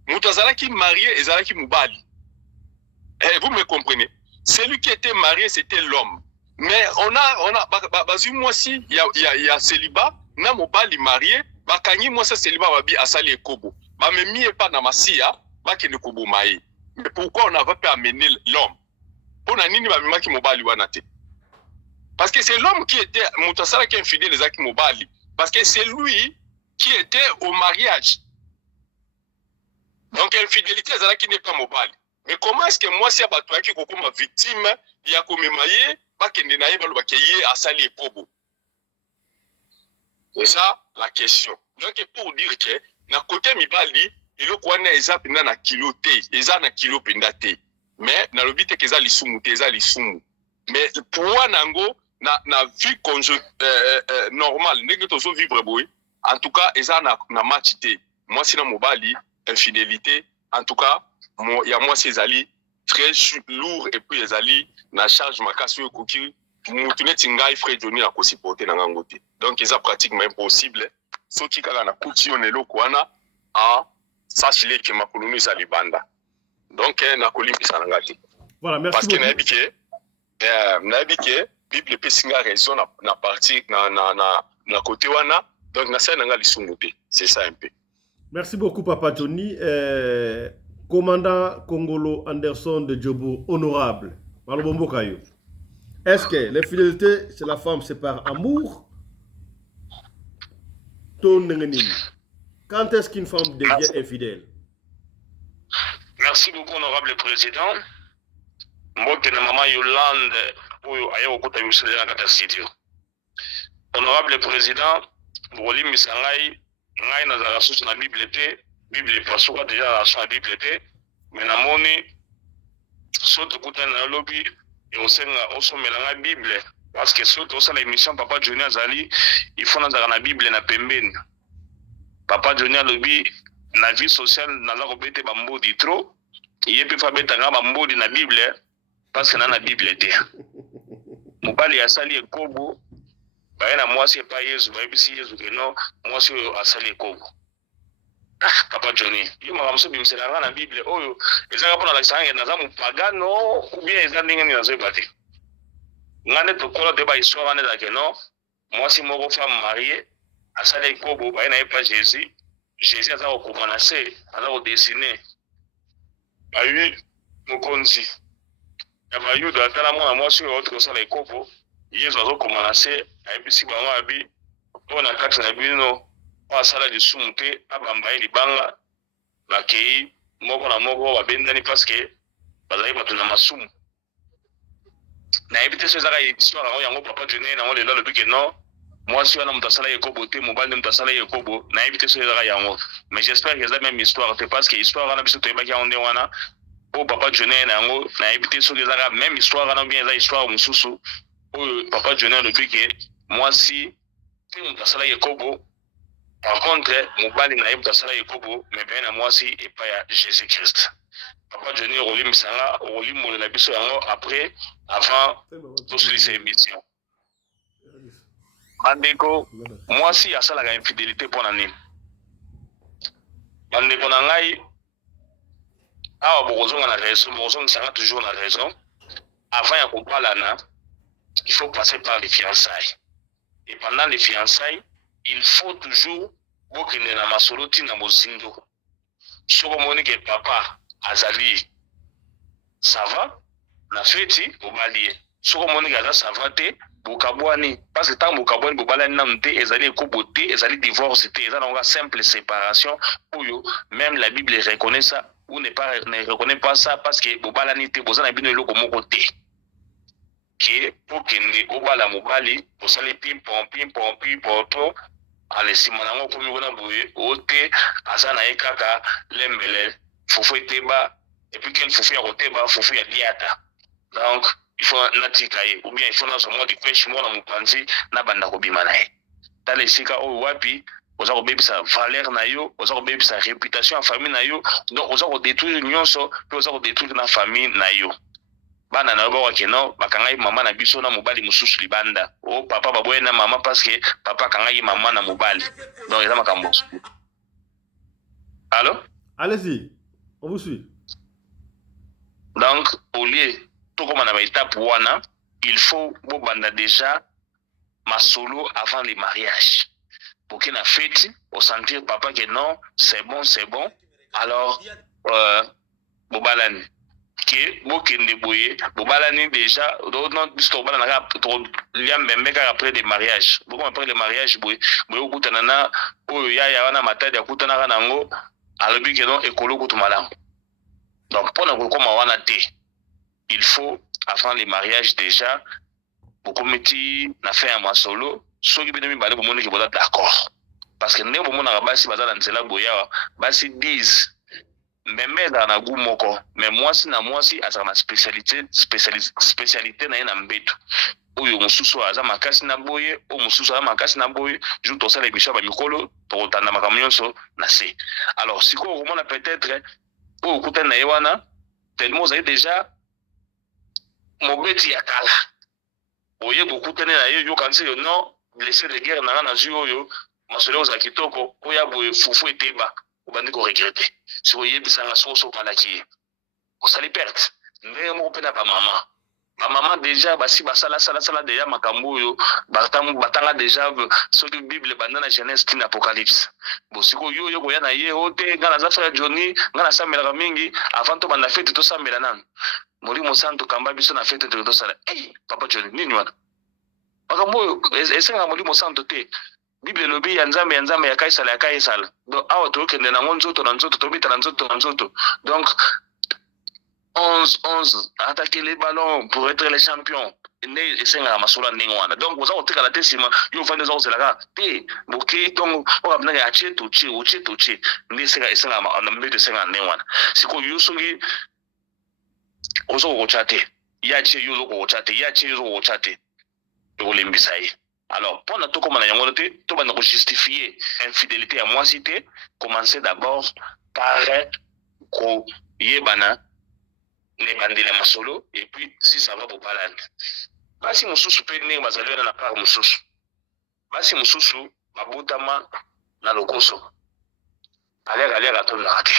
mutu azalaki marié ezalaki mobali vous me comprenez celui qui était marié c'était l'homme Mais on a bazui moi si il y a célibat na mobali marié bakangi moi ça célibat babi asali ekobo ba me mie pas na masia ba ke ne kobo mai. Mais pourquoi on n'avait pas amené l'homme? Pour nini ba mimaki mobali wana te? Parce que c'est l'homme qui était mutasala qui infidèle les aki mobali parce que c'est lui qui était au mariage. Donc l'infidélité ezala qui n'est pas mobali. Mais comment est-ce que moi si abato qui kokoma victime ya komemaye bakende na ye balo bakeye asali ekobo? C'est ça la question. Donc pour dire que na côté mibali eloko wana eza penda na kilo te, eza na kilo penda te. Mais na lobi te ke eza lisumu te, eza lisumu. Mais pour wanango na vie normale ndenge tozo vivre boy, en tout cas eza na match te. Moi si na mobali infidélité, en tout cas ya moi c'est ezali très lourd et puis ezali na charge makasi yo koki mutune tingai frère Johnny na ko supporter na ngango te. Donc c'est pratiquement impossible. Ce qui kaka na kuti on eloko wana a sachile que makoloni ezali banda. Donc na kolimbisa na ngati. Voilà, merci parce beaucoup. Que na bike Bible pesinga raison na partie na côté wana. Donc na sana ngali sunguté. C'est ça un peu. Merci beaucoup Papa Johnny. Commandant Congolo Anderson de Djobo, honorable. Est-ce que l'infidélité chez la femme c'est par amour? Quand est-ce qu'une femme devient infidèle? Merci beaucoup, honorable président. Moi, que maman Yolande, honorable président, Broli Misangai, ngai na za rasus na Bible te, Bible pasuka déjà la Bible te, mais na moni soto kuta na lobby et on senga osomela na Bible parce que soto ça l'émission Papa Johnny azali, il faut na Bible na pembeni. Papa Johnny lobby na vie sociale na la robete bambodi trop, il peut pas beta nga bambodi na Bible parce que na Bible te. Mobali asali ekobo na moi c'est pas Yesu, si Yesu que non, moi c'est asali ekobo. Papa Johnny, yo makamso bimsela nga na Bible oyo ezanga pona la sanga na zamu pagano ou bien ezanga ndenge ni nazo bati. Ngane to kola de ba histoire na que non, moi c'est moko femme mariée asali ekobo na pas Jésus. Jésus a commencé à dessiner. Ayi mokonzi. Ya ba yudo atala mona moi sur autre ça la ekobo. Yesu a commencé à bisi bango abi on a kati na bino on sala de sumute abamba ili banga bakei moko na moko babendani parce que bazali batu na masumu na ebite so ezaka histoire yango Papa Johnny na ngole lelo bike non moi si wana mutasala yekobo te mobali mutasala yekobo na ebite so ezaka yango mais j'espère que c'est la même histoire parce que histoire wana biso toyebaki onde wana o Papa Johnny na yango na ebite so ezaka même histoire wana bien eza histoire mususu o Papa Johnny le bike moi si mutasala yekobo. Par contre, mobali na yeb tasala yekobo, mais bien à moi si et pas à Jésus-Christ. Papa Johnny Rolim Sanga, Rolim Mola biso yango après, avant tout ces émissions. Andeko, moi si à ça la infidélité pour l'année. Andeko na ngai, ah bozo na raison, bozo sanga toujours na raison. Avant ya kopalana, il faut passer par les fiançailles. Et pendant les fiançailles, il faut toujours bokende na masoloti na mozindo. Soko moni que papa azali ça va na feti obali. Soko moni que ça va te bokabwani parce que tant bokabwani bobalani na mte ezali ekobote ezali divorce te ezali une simple séparation oyo même la Bible reconnaît ça ou ne reconnaît pas ça parce que bobalani te bozana bino eloko moko te. Que pour kende obala mobali osali pim pom to ale simanango komi kona boye ote azana ekaka lembele fufu eteba et puis quel fufu ya koteba fufu ya diata donc il faut natikaye ou bien il faut na somo di pêche mo na mupanzi na banda ko bima nae tale sika o wapi oza ko bebisa valeur na yo oza ko bebisa réputation en famille na yo donc oza ko détruire nyonso puis oza ko détruire na famille na yo. Bana na ba wakeno bakangai mama na biso na mobali mususu libanda o papa baboye na mama parce que papa kangai mama na mobali donc eza makambo. Allô? Allez-y, on vous suit. Donc au lieu to comme na étape wana il faut bobanda déjà ma solo avant les mariages. Pour qu'il y ait une fête, au sentir papa que non, c'est bon, alors bobalani. Que bokende boye, bobalani déjà, non, puisque bobalani liam membe après des mariages. Beaucoup après les mariages, boye okutanana, oyo ya wana matadi akutana nango, alobi que non ekolo kutumalam. Donc pour nous comme wana te, il faut avant les mariages déjà, beaucoup meti na fait un solo, ceux qui viennent me parler pour montrer que vous êtes d'accord. Parce que nous on a basi bazala nzela boya, basi disent mais dans la goût moko, mais moi si à ma spécialité na ina mbeto. Oyo mususu aza makasi na boye, o mususu aza makasi na boye, joue to ça les bichaba mikolo pour tanda makamionso na se. Alors si ko on a peut-être o kuta na yewana, tellement vous avez déjà mobeti ya kala. Oye beaucoup tene na yo kansi yo non blessé de guerre na yo masolo za kitoko oya boye fufu eteba obandi ko regretter. Si vous voyez bisanga soso palaki on sali perte mais mo pena ba maman déjà basi basala sala déjà makambo yo batanga déjà sur la Bible bandana Genèse tin Apocalypse bon siko yo ko yana ye ote ngana za frère Johnny ngana samela mingi avant to banda fête to samela nan Molimo Santo kamba biso na fête to sala papa Johnny nini wana makambo esenga Molimo Santo te Bible lobi ya nzambe ya kaisala donc awa to kende na nzoto to bita na nzoto donc 11 attaquer les ballons pour être les champions ne esenga masula ningwana donc vous avez tika la tesima yo fa des onze la te boké donc on va venir acheter tout ne esenga na mbete senga ningwana siko yo songi ozo ko chate ya che yo ko chate yo lembisai. Alors, pour notre comme on a tout va nous justifier infidélité à moi cité, commencer d'abord par ko yebana ne bandela masolo et puis si ça va pour parler. Basi mususu pe ne mazalio na part mususu. Basi mususu mabutama na lokoso. Allez tout na raté.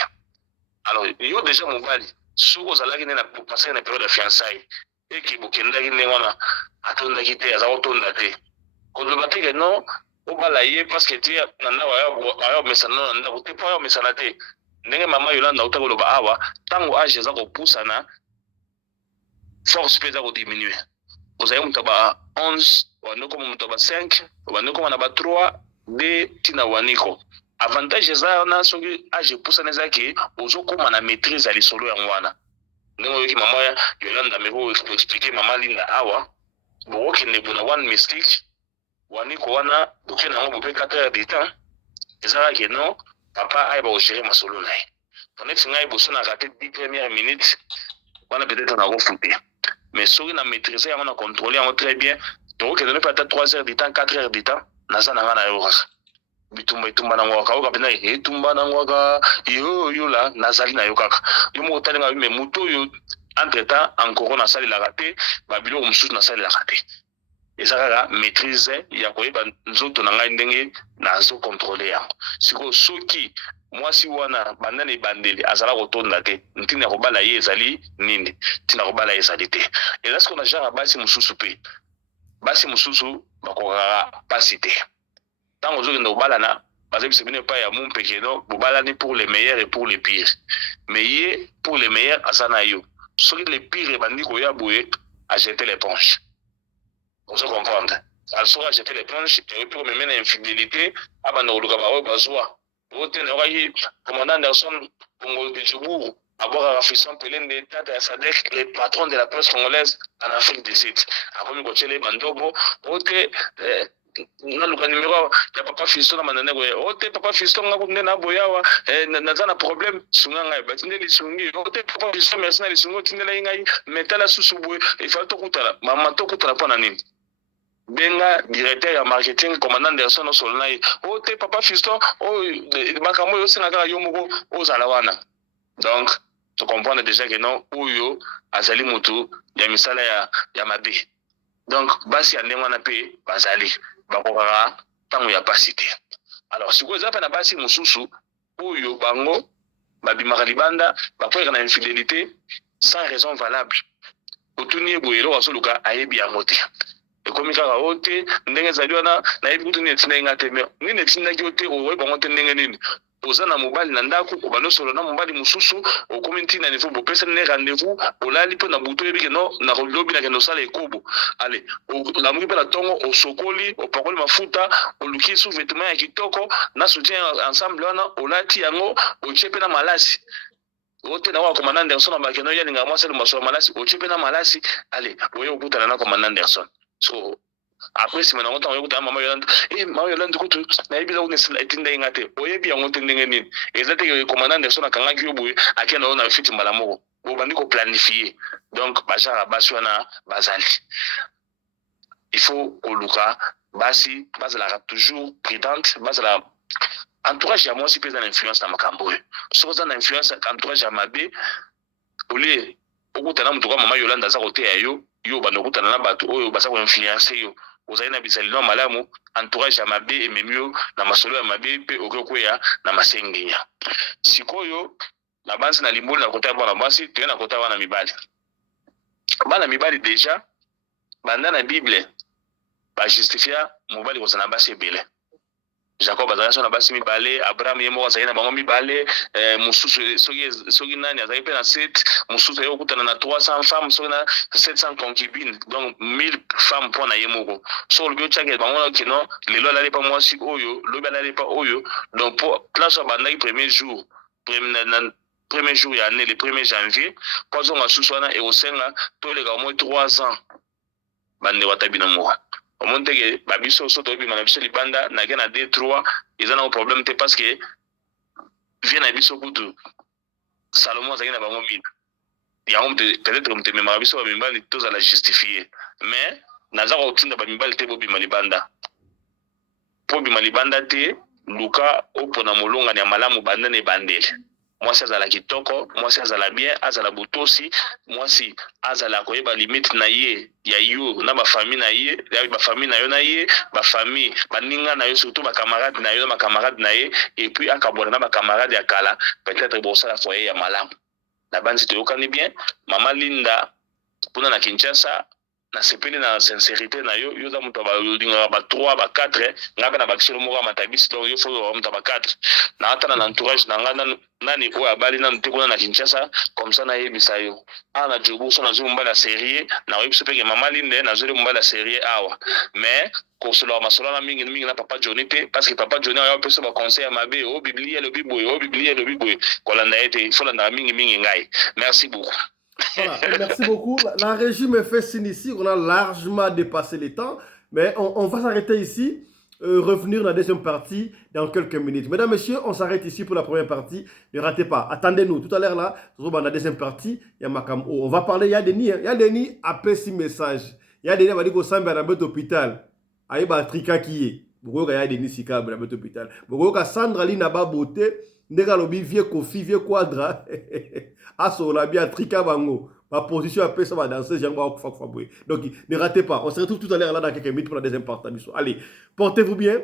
Alors, yo déjà mobali, soko zalaki na passer na période de fiançailles et qui bokenda ki ne wana atonda ki te azaotonda te. Quand le bateau non, on va l'ailler parce que tu as un messana, tu pas un messanate. N'est maman Yolanda ou t'as awa, tant âge ça pousse na force peut diminuer. Vous avez un 11, ou un comme un 5, ou un comme un 3, de tina waniko. Avantage ça on a son âge pousse na zaki, ozo comme on a maîtrise à l'isolo en wana. N'est qui maman Yolanda me vous expliquer maman Linda awa, bon qui n'est pas one mistake. Waniko wana bokena ngo bope 4 heures de temps ezala que non papa aiba gérer ma solo nae ton ex ngai boso na raté 10 premières minutes wana peut-être na refuter mais soki na maîtriser on a contrôler on très bien donc que donner peut-être 3 heures de temps 4 heures de temps naza na ngana yo bitumba na ngwaka o kapena etumba na ngwaka yo la nazali na yo kaka yo mo talinga mais muto yo entre temps encore na sali la raté babilo mususu na sali la raté. Et ça maîtrise ya koyeba nzoto na ngai ndenge nazo contrôler yango siko soki moi si wana bandane bandeli azala kotonda te ntina ko bala ye ezali nini ntina ko bala ezali te et là ce qu'on a déjà basi mususu bakora pasité tant ozo ndo bala na bazebi sebine pa ya mumpe keno bobala ni pour les meilleurs et pour les pires mais ye pour les meilleurs asana yo soki les pires bandi ko ya boye a jeter l'éponge. Vous comprenez? Alors, soit jeter les planches, et puis, me mène infidélité, abandonner le cabaret, bazoua. Vous tenez, commandant Anderson, Congo de Djibourg, avoir un fisson Pélène d'État de SADC, les patrons de la presse congolaise en Afrique du Sud. Après, nous continuons les bandobo, ok, na luka numéro ya papa fiston na manane ko ote papa fiston nga kunde na boyawa naza na problème sunga ngai batinde lisungi ote papa fiston merci na lisungo tindela ngai metala susubu il faut to kutala mama to kutala pona nini benga directeur ya marketing commandant Anderson no solnai ote papa fiston o makambo yo singa kala yo moko ozala wana donc tu comprends déjà que non oyo azali mutu ya misala ya mabe donc basi ya ndenge wana pe bazali bakokaka tango ya pasi te. Alors sikoyo eza mpe na basi mosusu oyo bango babimaka libanda bakoyeka na infidélité sans raison valable otuni ye boye eloko azoluka ayebi yango te ekomi kaka o te ndenge ezali wana nayebi kutu nini etinda ye nga te me nini etindaki yo te oyeba yango te ndenge nini oza na mobali na ndako obanda osolo na mobali mosusu okomi ntina niveau bopesani ne rendez-vous olali mpe na butu oyebi ke no nakolobi nakende osala ekobo ale olamuki mpe na ntongo osokoli opakoli mafuta oluki su vêtement ya kitoko na soutien ensemble wana olati yango otie mpe na malasi ote na wa commandant Anderson na bakeno yalinga mwasi le maso malasi otie mpe na malasi ale oye okutana na commandant Anderson so après si maintenant on écoute maman Yolande maman Yolande kutu na yebi la unesila etinda ingate oyebi yango te ndenge nini ezate ke commandant Anderson akangaki yo boye akena na fiti mbala moko bo bandi ko planifier donc bajara baswana bazali il faut oluka basi bazala toujours prudente bazala entourage ya moi si pesa na influence na makambo so za na influence entourage ya mabe ole okutana mutu kwa mama Yolande aza kote ya yo banokutana na bato oyo basa ko influencer yo ozali na bisalino malamu entourage ya mabe ememio na masolo ya mabe pe okokwea na masengenya sikoyo na bansi na limboli na kota bana basi te na kota wana mibali bana mibali deja banda na bible ba justifia mobali kozana basi ebele Jacob azalaki na basi mibale Abraham ye moko azalaki na bango mibale mususu soki nani azalaki pe na 7 mususu ye okutana na 300 femmes soki na 700 concubines donc 1000 femmes pour na ye moko so lobi otiaki bango kino lelo alali pa mwasi oyo lobi alali pa oyo donc pour place abandaki premier jour ya année le 1er janvier pozonga susu wana ekosenga toleka au moins 3 ans bande watabina moko omonte ke babiso so tobi mana biso libanda na gena D3 ezana un problème te parce que vient na biso kutu Salomon azaki na bango mina ya on peut-être on te mema biso ba mimbali toza la justifier mais naza ko tinda ba mimbali te bobi malibanda bobi malibanda te luka opona molonga ya malamu banda ne bandele mwasi azala kitoko mwasi azala bien azala butosi mwasi azala koyeba limite na ye ya yo na ba famille na ye ya ba famille na yo na ye ba famille baninga na yo surtout ba camarades na yo na ba camarades na ye et puis akabona na ba camarades ya kala peut-être bon ça la foyer ya malamu la bande te okani bien mama Linda pona na Kinshasa na sepeli na sincérité na yo za muto ba linga ba 3 ba 4 ngabe na bakiselo moko matabisi to yo fo muto ba 4 na ata na entourage na ngana nani o abali na nteko na Kinshasa comme ça na yebisa yo ana jobu so na zo mbala série na yebisa peke mama Linda na zo mbala série awa mais ko solo masolo na mingi na papa Johnny te parce que papa Johnny a peso ba conseil mabe o biblia le biboy ko landa ete fo landa mingi ngai merci beaucoup. Voilà, merci beaucoup. La régie me fait signe ici. On a largement dépassé le temps. Mais on va s'arrêter ici. Revenir dans la deuxième partie dans quelques minutes. Mesdames, messieurs, on s'arrête ici pour la première partie. Ne ratez pas. Attendez-nous. Tout à l'heure, là, dans la deuxième partie, il y a Makambo. On va parler. Il y a Denis. Il y a Denis a fait 6 messages. Il y a Denis qui a dit qu'on s'en va dans l'hôpital. Il y a Trika qui est. Il y a Denis qui est dans l'hôpital. Il y a Sandra Lee n'a pas beauté. Ndeka lobi vieux Kofi, vieux Quadra. Aso la bien Trika Bango. Ma position après ça va danser. Donc ne ratez pas. On se retrouve tout à l'heure là dans quelques minutes pour la deuxième partie. Allez, portez-vous bien.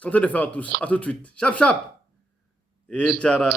Santé de faire à tous. À tout de suite. Chap chap. Et tchara.